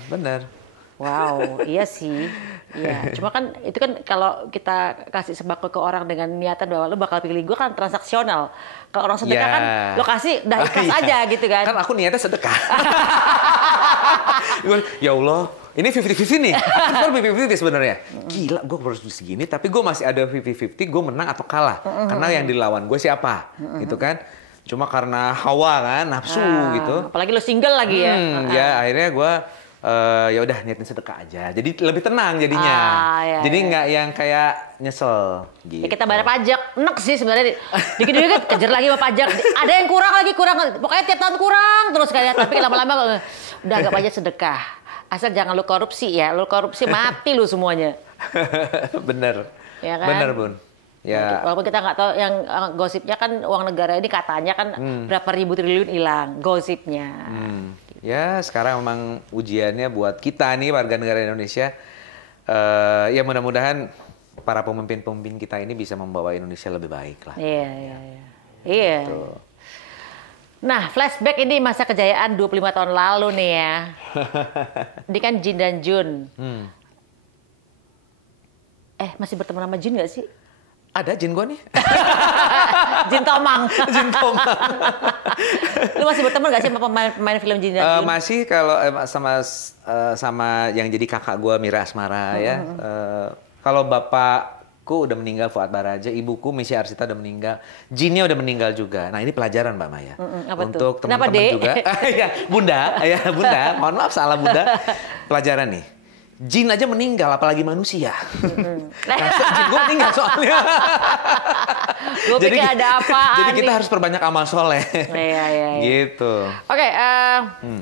Bener. Wow, iya sih. Iya. Cuma kan itu kan kalau kita kasih sembako ke orang dengan niatan bahwa lu bakal pilih gue kan transaksional. Kalau orang sedekah kan lo kasih udah ikhlas aja gitu kan. Kan aku niatnya sedekah. Ya Allah, ini 50-50 nih. Kan 50-50 sebenarnya. Gila, gue harus segini tapi gue masih ada 50-50, gue menang atau kalah. Karena yang dilawan gue siapa, gitu kan. Cuma karena hawa kan, nafsu gitu. Apalagi lo single lagi ya. Ya akhirnya gue ya udah niatin sedekah aja. Jadi lebih tenang jadinya. Jadi nggak yang kayak nyesel gitu. Ya kita bayar pajak, enak sih sebenarnya. Dikit-dikit kejar lagi sama pajak. Ada yang kurang. Pokoknya tiap tahun kurang terus kayak, tapi lama-lama udah anggap aja sedekah. Asal jangan lu korupsi ya. Lu korupsi mati lu semuanya. Bener. Ya kan? Bener, Bun. Ya. Walaupun kita nggak tahu yang gosipnya kan uang negara ini katanya kan berapa ribu triliun hilang gosipnya. Ya sekarang memang ujiannya buat kita nih warga negara Indonesia. Ya mudah-mudahan para pemimpin-pemimpin kita ini bisa membawa Indonesia lebih baik lah. Iya. Iya. Gitu. Nah, flashback ini masa kejayaan 25 tahun lalu nih ya. Ini kan Jin dan Jun. Masih berteman sama Jin nggak sih? Ada Jin gua nih. Jin Tomang. Jin Tomang. Lu masih berteman nggak sih sama pemain film Jin dan Jun? Masih kalau sama yang jadi kakak gua Mira Asmara ya. Kalau bapakku udah meninggal Fuad Baraja, ibuku Misi Arsita udah meninggal, Jinnya udah meninggal juga. Nah ini pelajaran Mbak Maya Apa untuk tuh? Kenapa, teman-teman Dek? juga. Ya Bunda, mohon maaf salah Bunda. Pelajaran nih. Jin aja meninggal, apalagi manusia. Nah, jin gue meninggal soalnya. Gue pikir ada apa? Jadi kita harus perbanyak amal soleh. Iya. Gitu. Oke,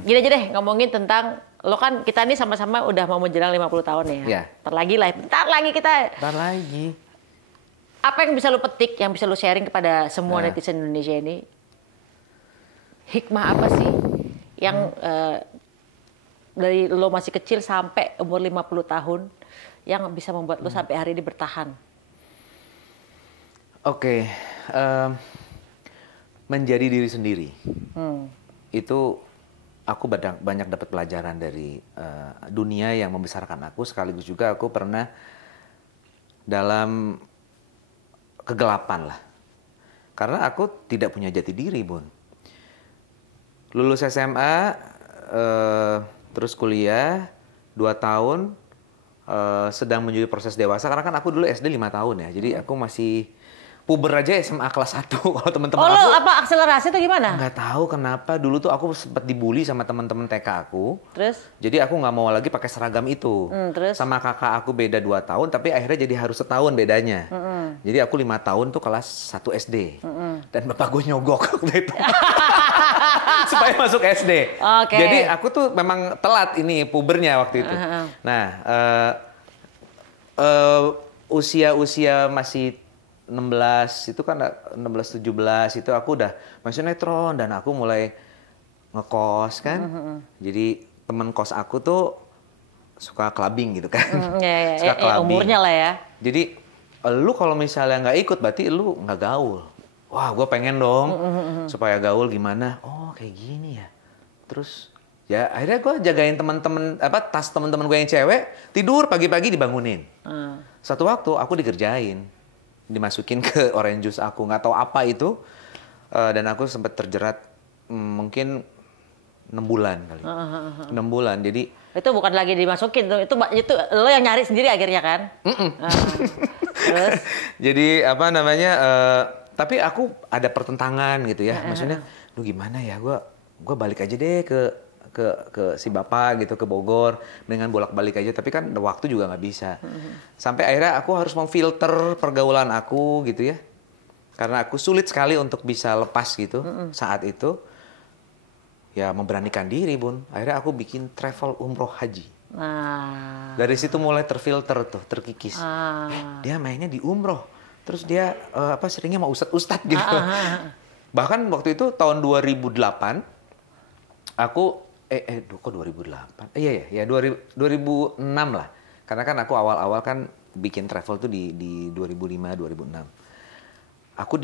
gini aja deh ngomongin tentang lo kan kita nih sama-sama udah mau menjelang 50 tahun ya. Iya. Bentar lagi kita. Bentar lagi. Apa yang bisa lo petik, yang bisa lo sharing kepada semua netizen Indonesia ini? Hikmah apa sih yang dari lo masih kecil sampai umur 50 tahun yang bisa membuat lo sampai hari ini bertahan? Oke, menjadi diri sendiri. Itu aku banyak dapat pelajaran dari dunia yang membesarkan aku, sekaligus juga aku pernah dalam kegelapan lah. Karena aku tidak punya jati diri, Bun. Lulus SMA, terus kuliah 2 tahun, sedang menuju proses dewasa. Karena kan aku dulu SD 5 tahun ya, jadi aku masih puber aja SMA kelas 1. Kalau teman-teman aku. Oh, lo apa akselerasi atau gimana? Nggak tahu kenapa dulu tuh aku sempat dibully sama teman-teman TK aku. Terus? Jadi aku nggak mau lagi pakai seragam itu. Terus? Sama kakak aku beda 2 tahun, tapi akhirnya jadi harus setahun bedanya. Jadi aku 5 tahun tuh kelas 1 SD. Dan bapak gue nyogok waktu itu. Supaya masuk SD. Okay. Jadi aku tuh memang telat ini pubernya waktu itu. Nah, usia masih 16 itu kan 16-17 itu aku udah main sinetron dan aku mulai ngekos kan. Jadi temen kos aku tuh suka clubbing gitu kan. Suka clubbing. Umurnya lah ya. Jadi lu kalau misalnya nggak ikut berarti lu nggak gaul. Wah, gue pengen dong supaya gaul gimana? Oh, kayak gini ya. Terus ya akhirnya gue jagain teman-teman tas teman-teman gue yang cewek tidur pagi-pagi dibangunin. Satu waktu aku dikerjain, dimasukin ke orange juice aku nggak tahu apa itu dan aku sempat terjerat mungkin 6 bulan kali. 6 bulan. Jadi itu bukan lagi dimasukin itu lo yang nyari sendiri akhirnya kan? Terus jadi apa namanya? Tapi aku ada pertentangan gitu ya. Maksudnya, lu gimana ya? Gua balik aja deh ke si bapak gitu ke Bogor dengan bolak-balik aja. Tapi kan waktu juga nggak bisa. Sampai akhirnya aku harus memfilter pergaulan aku gitu ya. Karena aku sulit sekali untuk bisa lepas gitu saat itu. Ya memberanikan diri, Bun. Akhirnya aku bikin travel umroh haji. Dari situ mulai terfilter tuh, terkikis. Dia mainnya di umroh. Terus dia seringnya sama ustadz gitu. Bahkan waktu itu tahun 2008 aku kok 2008? Iya 2006 lah. Karena kan aku awal-awal kan bikin travel tuh di 2005 2006. Aku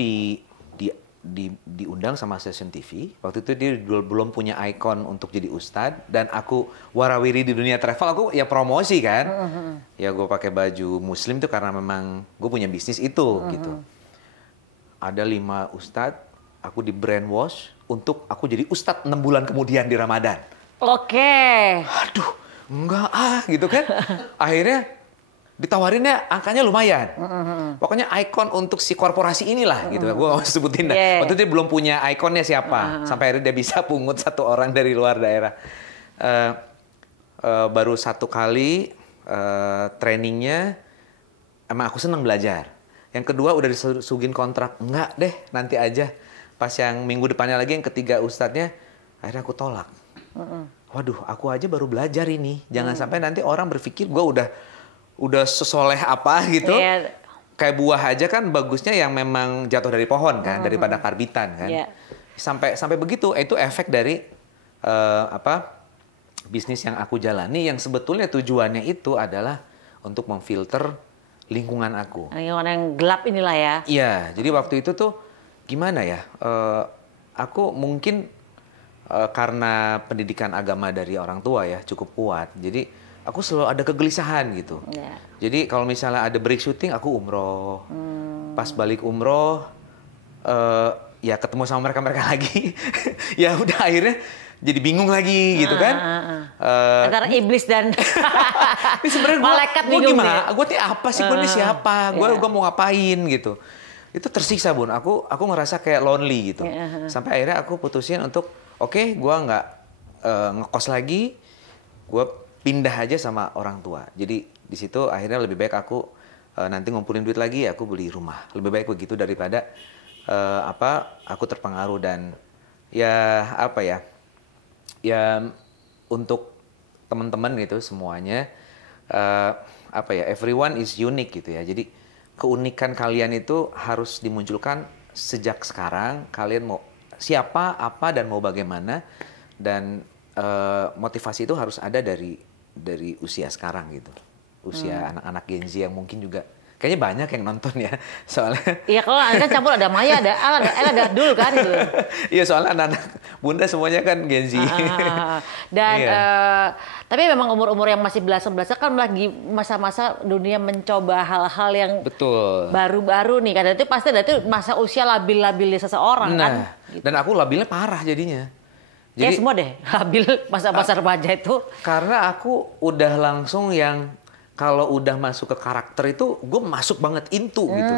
diundang sama stasiun TV. Waktu itu dia belum punya ikon untuk jadi ustadz dan aku warawiri di dunia travel. Aku ya promosi kan. Ya gue pakai baju muslim tuh karena memang gue punya bisnis itu gitu. Ada 5 ustadz, aku di brainwash untuk aku jadi ustadz 6 bulan kemudian di Ramadan. Oke. Aduh, enggak gitu kan. Akhirnya ditawarinnya angkanya lumayan. Pokoknya ikon untuk si korporasi inilah gitu. Gue gak mau sebutin dah. Waktu itu dia belum punya ikonnya siapa. Sampai akhirnya dia bisa pungut 1 orang dari luar daerah. Baru 1 kali trainingnya emang aku seneng belajar. Yang kedua udah disugin kontrak. Enggak deh, nanti aja. Pas yang minggu depannya lagi yang ketiga ustadznya, akhirnya aku tolak. Waduh, aku aja baru belajar ini. Jangan sampai nanti orang berpikir gue udah sesoleh apa gitu. Kayak buah aja kan bagusnya yang memang jatuh dari pohon kan, daripada karbitan kan. Sampai begitu, itu efek dari bisnis yang aku jalani yang sebetulnya tujuannya itu adalah untuk memfilter lingkungan aku. Lingkungan yang gelap inilah ya. Iya, jadi waktu itu tuh gimana ya? Aku mungkin karena pendidikan agama dari orang tua ya cukup kuat. Jadi aku selalu ada kegelisahan gitu. Yeah. Jadi kalau misalnya ada break syuting, aku umroh. Pas balik umroh, ya ketemu sama mereka lagi. Ya udah akhirnya jadi bingung lagi gitu kan. Antara iblis dan ini sebenarnya malaikat gue bingung gimana? nih. Gue nih apa sih? Gue nih siapa? Gue mau ngapain gitu. Itu tersiksa Bun. Aku ngerasa kayak lonely gitu. Sampai akhirnya aku putusin untuk oke, gue nggak ngekos lagi. Gue pindah aja sama orang tua. Jadi di situ akhirnya lebih baik aku nanti ngumpulin duit lagi, aku beli rumah. Lebih baik begitu daripada aku terpengaruh dan ya apa ya? Ya untuk teman-teman gitu semuanya everyone is unique gitu ya. Jadi keunikan kalian itu harus dimunculkan sejak sekarang. Kalian mau siapa, apa dan mau bagaimana dan motivasi itu harus ada dari usia sekarang gitu. Usia anak-anak Gen Z yang mungkin juga kayaknya banyak yang nonton ya soalnya. Iya kalau kan campur ada Maya, ada Al, ada Dul kan gitu. Iya soalnya anak-anak bunda semuanya kan Gen Z. Dan iya. Tapi memang umur-umur yang masih belasan-belasan kan lagi masa-masa dunia mencoba hal-hal yang betul baru-baru nih. Karena itu pasti itu masa usia labil-labilnya seseorang kan. Gitu. Dan aku labilnya parah jadinya. Jadi semua deh labil masa-masa remaja itu. Karena aku udah langsung yang kalau udah masuk ke karakter itu gue masuk banget into gitu.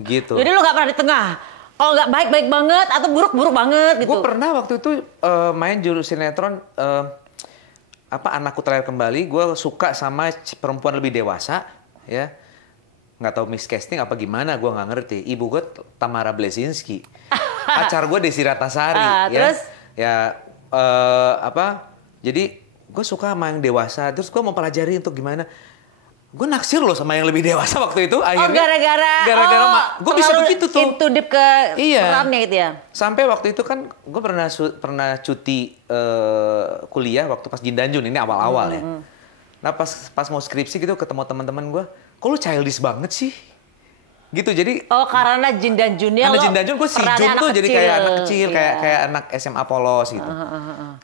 Gitu. Jadi lu nggak pernah di tengah. Kalau nggak baik-baik banget atau buruk-buruk banget gitu. Gue pernah waktu itu main judul sinetron Anakku Terlahir Kembali. Gue suka sama perempuan lebih dewasa ya. Nggak tahu miscasting apa gimana, gue nggak ngerti. Ibu gue Tamara Blesinski. Pacar gue Desi Ratnasari. Ya. Terus? Ya jadi gue suka sama yang dewasa, terus gue mau pelajari untuk gimana. Gue naksir loh sama yang lebih dewasa waktu itu. Akhirnya, gara-gara gue bisa begitu tuh. Into deep ke perannya gitu ya. Sampai waktu itu kan gue pernah cuti kuliah waktu pas Jin dan Jun, ini awal-awal ya. Nah pas mau skripsi gitu ketemu teman-teman gue, kok lu childish banget sih? Gitu jadi karena Jin dan Junnya Jin dan Jun gue si Jun tuh jadi kayak anak kecil, iya. kayak anak SMA polos gitu.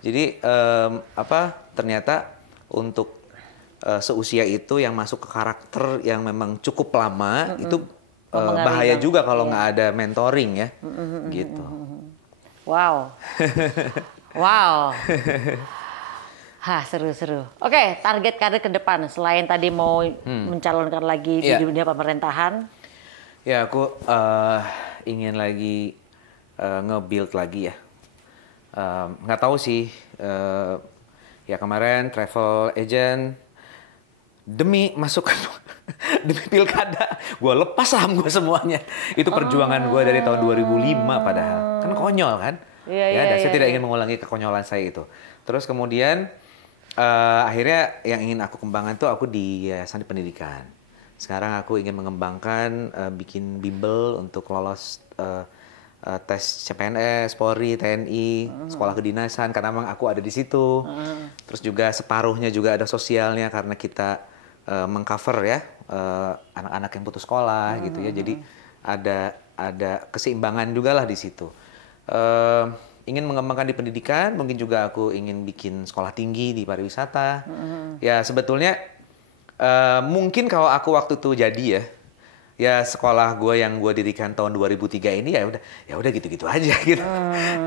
Jadi ternyata untuk seusia itu yang masuk ke karakter yang memang cukup lama itu bahaya juga kalau nggak ada mentoring ya. Gitu. Wow. Wow. Seru-seru. Oke, target karir ke depan selain tadi mau mencalonkan lagi di dunia pemerintahan. Ya, aku ingin lagi nge-build lagi ya. Nggak tahu sih. Ya kemarin travel agent demi masuk demi pilkada, gue lepas saham gue semuanya. Itu perjuangan gue dari tahun 2005 padahal. Kan konyol kan? Saya tidak ingin mengulangi kekonyolan saya itu. Terus kemudian akhirnya yang ingin aku kembangkan tuh aku di Yayasan Pendidikan. Sekarang aku ingin mengembangkan bikin bimbel untuk lolos tes CPNS, Polri, TNI, sekolah kedinasan karena memang aku ada di situ. Terus juga separuhnya juga ada sosialnya karena kita mengcover ya anak-anak yang putus sekolah gitu ya. Jadi ada keseimbangan juga lah di situ. Ingin mengembangkan di pendidikan, mungkin juga aku ingin bikin sekolah tinggi di pariwisata. Ya sebetulnya mungkin kalau aku waktu itu jadi ya sekolah gue yang gue dirikan tahun 2003 ini ya udah gitu-gitu aja gitu.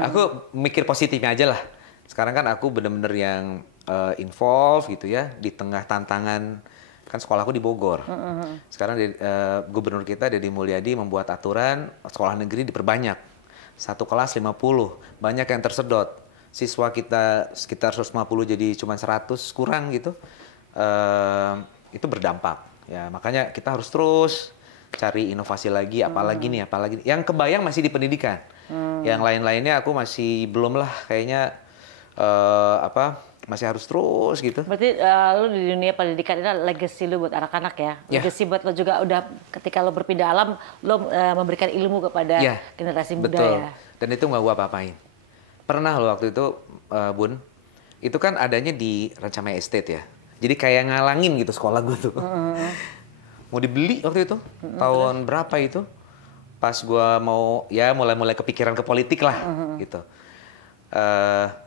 Aku mikir positifnya aja lah. Sekarang kan aku bener-bener yang involve gitu ya di tengah tantangan. Kan sekolahku di Bogor. Sekarang gubernur kita Deddy Mulyadi membuat aturan sekolah negeri diperbanyak. Satu kelas 50. Banyak yang tersedot. Siswa kita sekitar 150 jadi cuma 100 kurang gitu. Itu berdampak. Ya, makanya kita harus terus cari inovasi lagi, apalagi yang kebayang masih di pendidikan. Yang lain-lainnya aku masih belum lah kayaknya masih harus terus gitu. Berarti lu di dunia pendidikan ini legacy lu buat anak-anak ya. Legacy buat lo juga udah ketika lo berpindah alam lo memberikan ilmu kepada generasi muda ya. Dan itu nggak gua apa-apain. Pernah lo waktu itu Bun, itu kan adanya di Rancamaya Estate ya. Jadi kayak ngalangin gitu sekolah gue tuh. Mau dibeli waktu itu. Tahun berapa itu? pas gue mau ya mulai kepikiran ke politik lah gitu.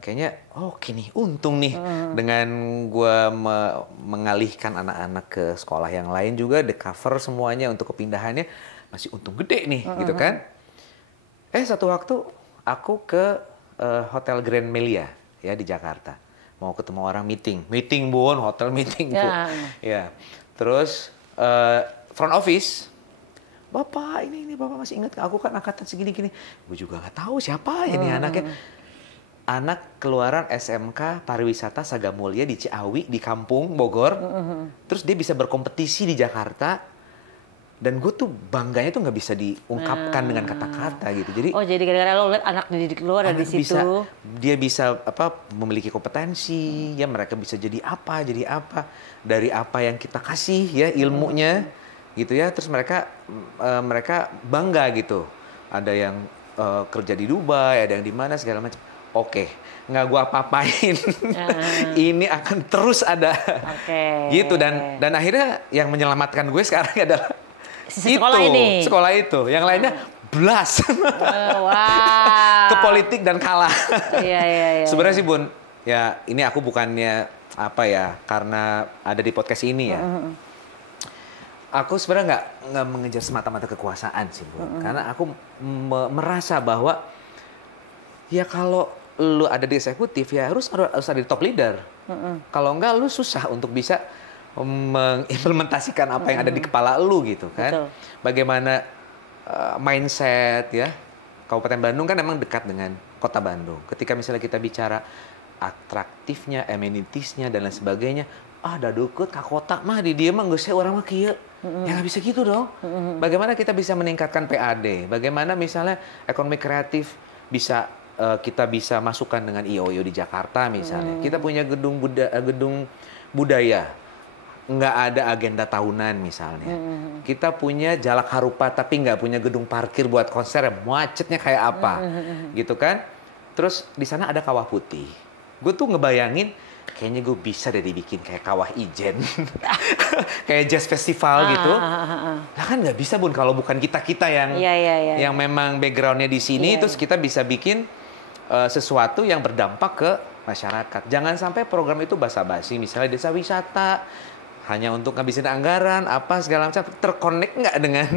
Kayaknya gini untung nih dengan gue mengalihkan anak-anak ke sekolah yang lain juga, di cover semuanya untuk kepindahannya masih untung gede nih gitu kan. Satu waktu aku ke Hotel Grand Melia ya di Jakarta, mau ketemu orang meeting Bun, hotel meeting tuh ya. Terus front office, Bapak ini Bapak masih ingat aku kan angkatan segini-gini. Gue juga nggak tahu siapa ya nih anaknya. Anak keluaran SMK Pariwisata Sagamulya di Ciawi, di kampung Bogor. Terus dia bisa berkompetisi di Jakarta. Dan gue tuh bangganya tuh nggak bisa diungkapkan dengan kata-kata gitu. Jadi jadi gara-gara lo lihat anak dididik lo ada di situ. Dia bisa memiliki kompetensi, ya mereka bisa jadi apa dari apa yang kita kasih ya ilmunya gitu ya. Terus mereka bangga gitu. Ada yang kerja di Dubai, ada yang di mana segala macam. Oke, nggak gue apa-apain. Ini akan terus ada. Gitu dan akhirnya yang menyelamatkan gue sekarang adalah sekolah itu. Yang lainnya blast ke politik dan kalah. Iya. Sebenarnya sih Bun, ya ini aku bukannya karena ada di podcast ini ya. Aku sebenarnya nggak mengejar semata-mata kekuasaan sih Bun, karena aku merasa bahwa ya kalau lu ada di eksekutif ya harus ada di top leader. Kalau enggak lu susah untuk bisa mengimplementasikan apa yang ada di kepala lu gitu kan. Betul. Bagaimana mindset ya. Kabupaten Bandung kan emang dekat dengan Kota Bandung. Ketika misalnya kita bicara atraktifnya, amenitiesnya dan lain sebagainya, dah deket ka kota mah di dia mah geus orang mah kieu. Ya nggak bisa gitu dong. Bagaimana kita bisa meningkatkan PAD? Bagaimana misalnya ekonomi kreatif kita bisa masukkan dengan IOIO di Jakarta misalnya. Kita punya gedung budaya, nggak ada agenda tahunan misalnya. Kita punya Jalak Harupa tapi nggak punya gedung parkir buat konser, macetnya kayak apa, gitu kan? Terus di sana ada Kawah Putih. Gue tuh ngebayangin, kayaknya gue bisa deh dibikin kayak Kawah Ijen, kayak jazz festival gitu. Nah kan nggak bisa Bun kalau bukan kita yang memang backgroundnya di sini, terus kita bisa bikin sesuatu yang berdampak ke masyarakat. Jangan sampai program itu basa-basi, misalnya desa wisata hanya untuk ngabisin anggaran apa segala macam, terkonek nggak dengan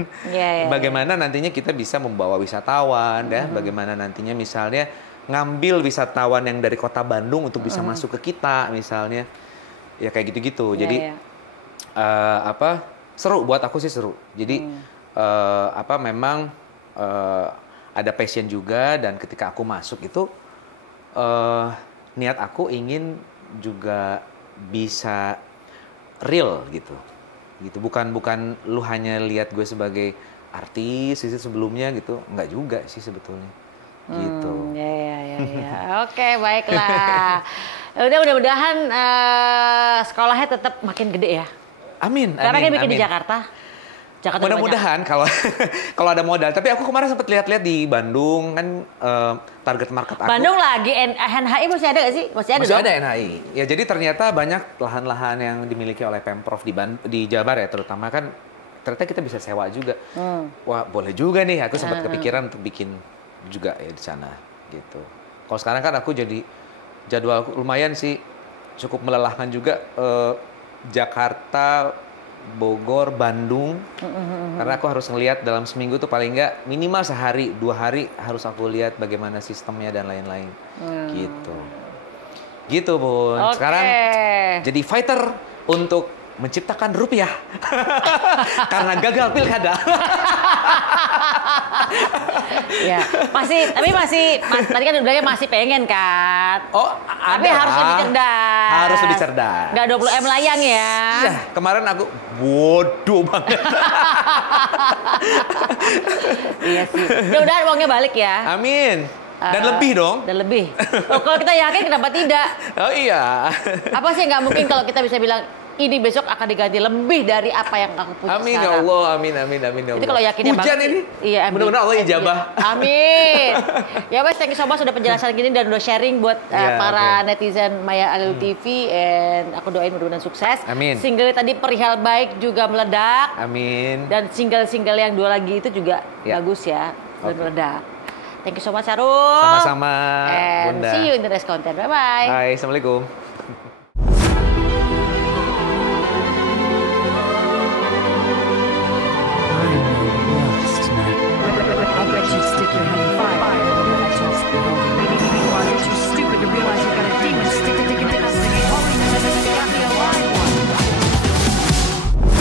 bagaimana nantinya kita bisa membawa wisatawan, ya, bagaimana nantinya misalnya ngambil wisatawan yang dari kota Bandung untuk bisa masuk ke kita misalnya, ya kayak gitu-gitu. Jadi seru buat aku sih seru. Jadi memang ada passion juga, dan ketika aku masuk itu niat aku ingin juga bisa real gitu bukan lu hanya lihat gue sebagai artis sih sebelumnya gitu, nggak juga sih sebetulnya gitu. Ya. Oke, baiklah. Mudah-mudahan sekolahnya tetap makin gede ya. Amin. Karena kan bikin di Jakarta. Mudah-mudahan kalau ada modal. Tapi aku kemarin sempat lihat-lihat di Bandung kan target market aku. Bandung lagi NHI masih ada nggak sih? Masih ada NHI. Ya jadi ternyata banyak lahan-lahan yang dimiliki oleh Pemprov di Jabar ya terutama kan. Ternyata kita bisa sewa juga. Wah boleh juga nih. Aku sempat kepikiran untuk bikin juga ya di sana gitu. Kalau sekarang kan aku jadi jadwal lumayan sih cukup melelahkan juga. Jakarta, Bogor, Bandung, karena aku harus ngelihat dalam seminggu tuh paling nggak minimal sehari, 2 hari harus aku lihat bagaimana sistemnya dan lain-lain, gitu Bun. Sekarang jadi fighter untuk menciptakan rupiah karena gagal pilkada. Ya, tadi kan bilangnya masih pengen kan? Tapi harus lebih cerdas. Harus lebih cerdas. Nggak 20M layang ya? Iya, kemarin aku bodoh banget. Iya sih. Udah uangnya balik ya? Amin. Dan lebih dong. Dan lebih. Kalau kita yakin kenapa tidak? Oh iya. Apa sih nggak mungkin kalau kita bisa bilang ini besok akan diganti lebih dari apa yang aku punya Amin ya sekarang. Allah, amin ya Allah. Jadi kalau yakinnya Hujan banget ini. iya, amin. Mudah-mudahan Allah ijabah. Amin. Ya Mas, thank you so much sudah penjelasan gini dan udah sharing buat para netizen Maya Alelu TV, and aku doain mudah-mudahan sukses. Amin. Single tadi Perihal Baik juga meledak. Amin. Dan single-single yang 2 lagi itu juga bagus ya, dan meledak. Thank you so much Sarul. Sama-sama, And Bunda. see you in the next content. Bye-bye. Hai, Assalamualaikum.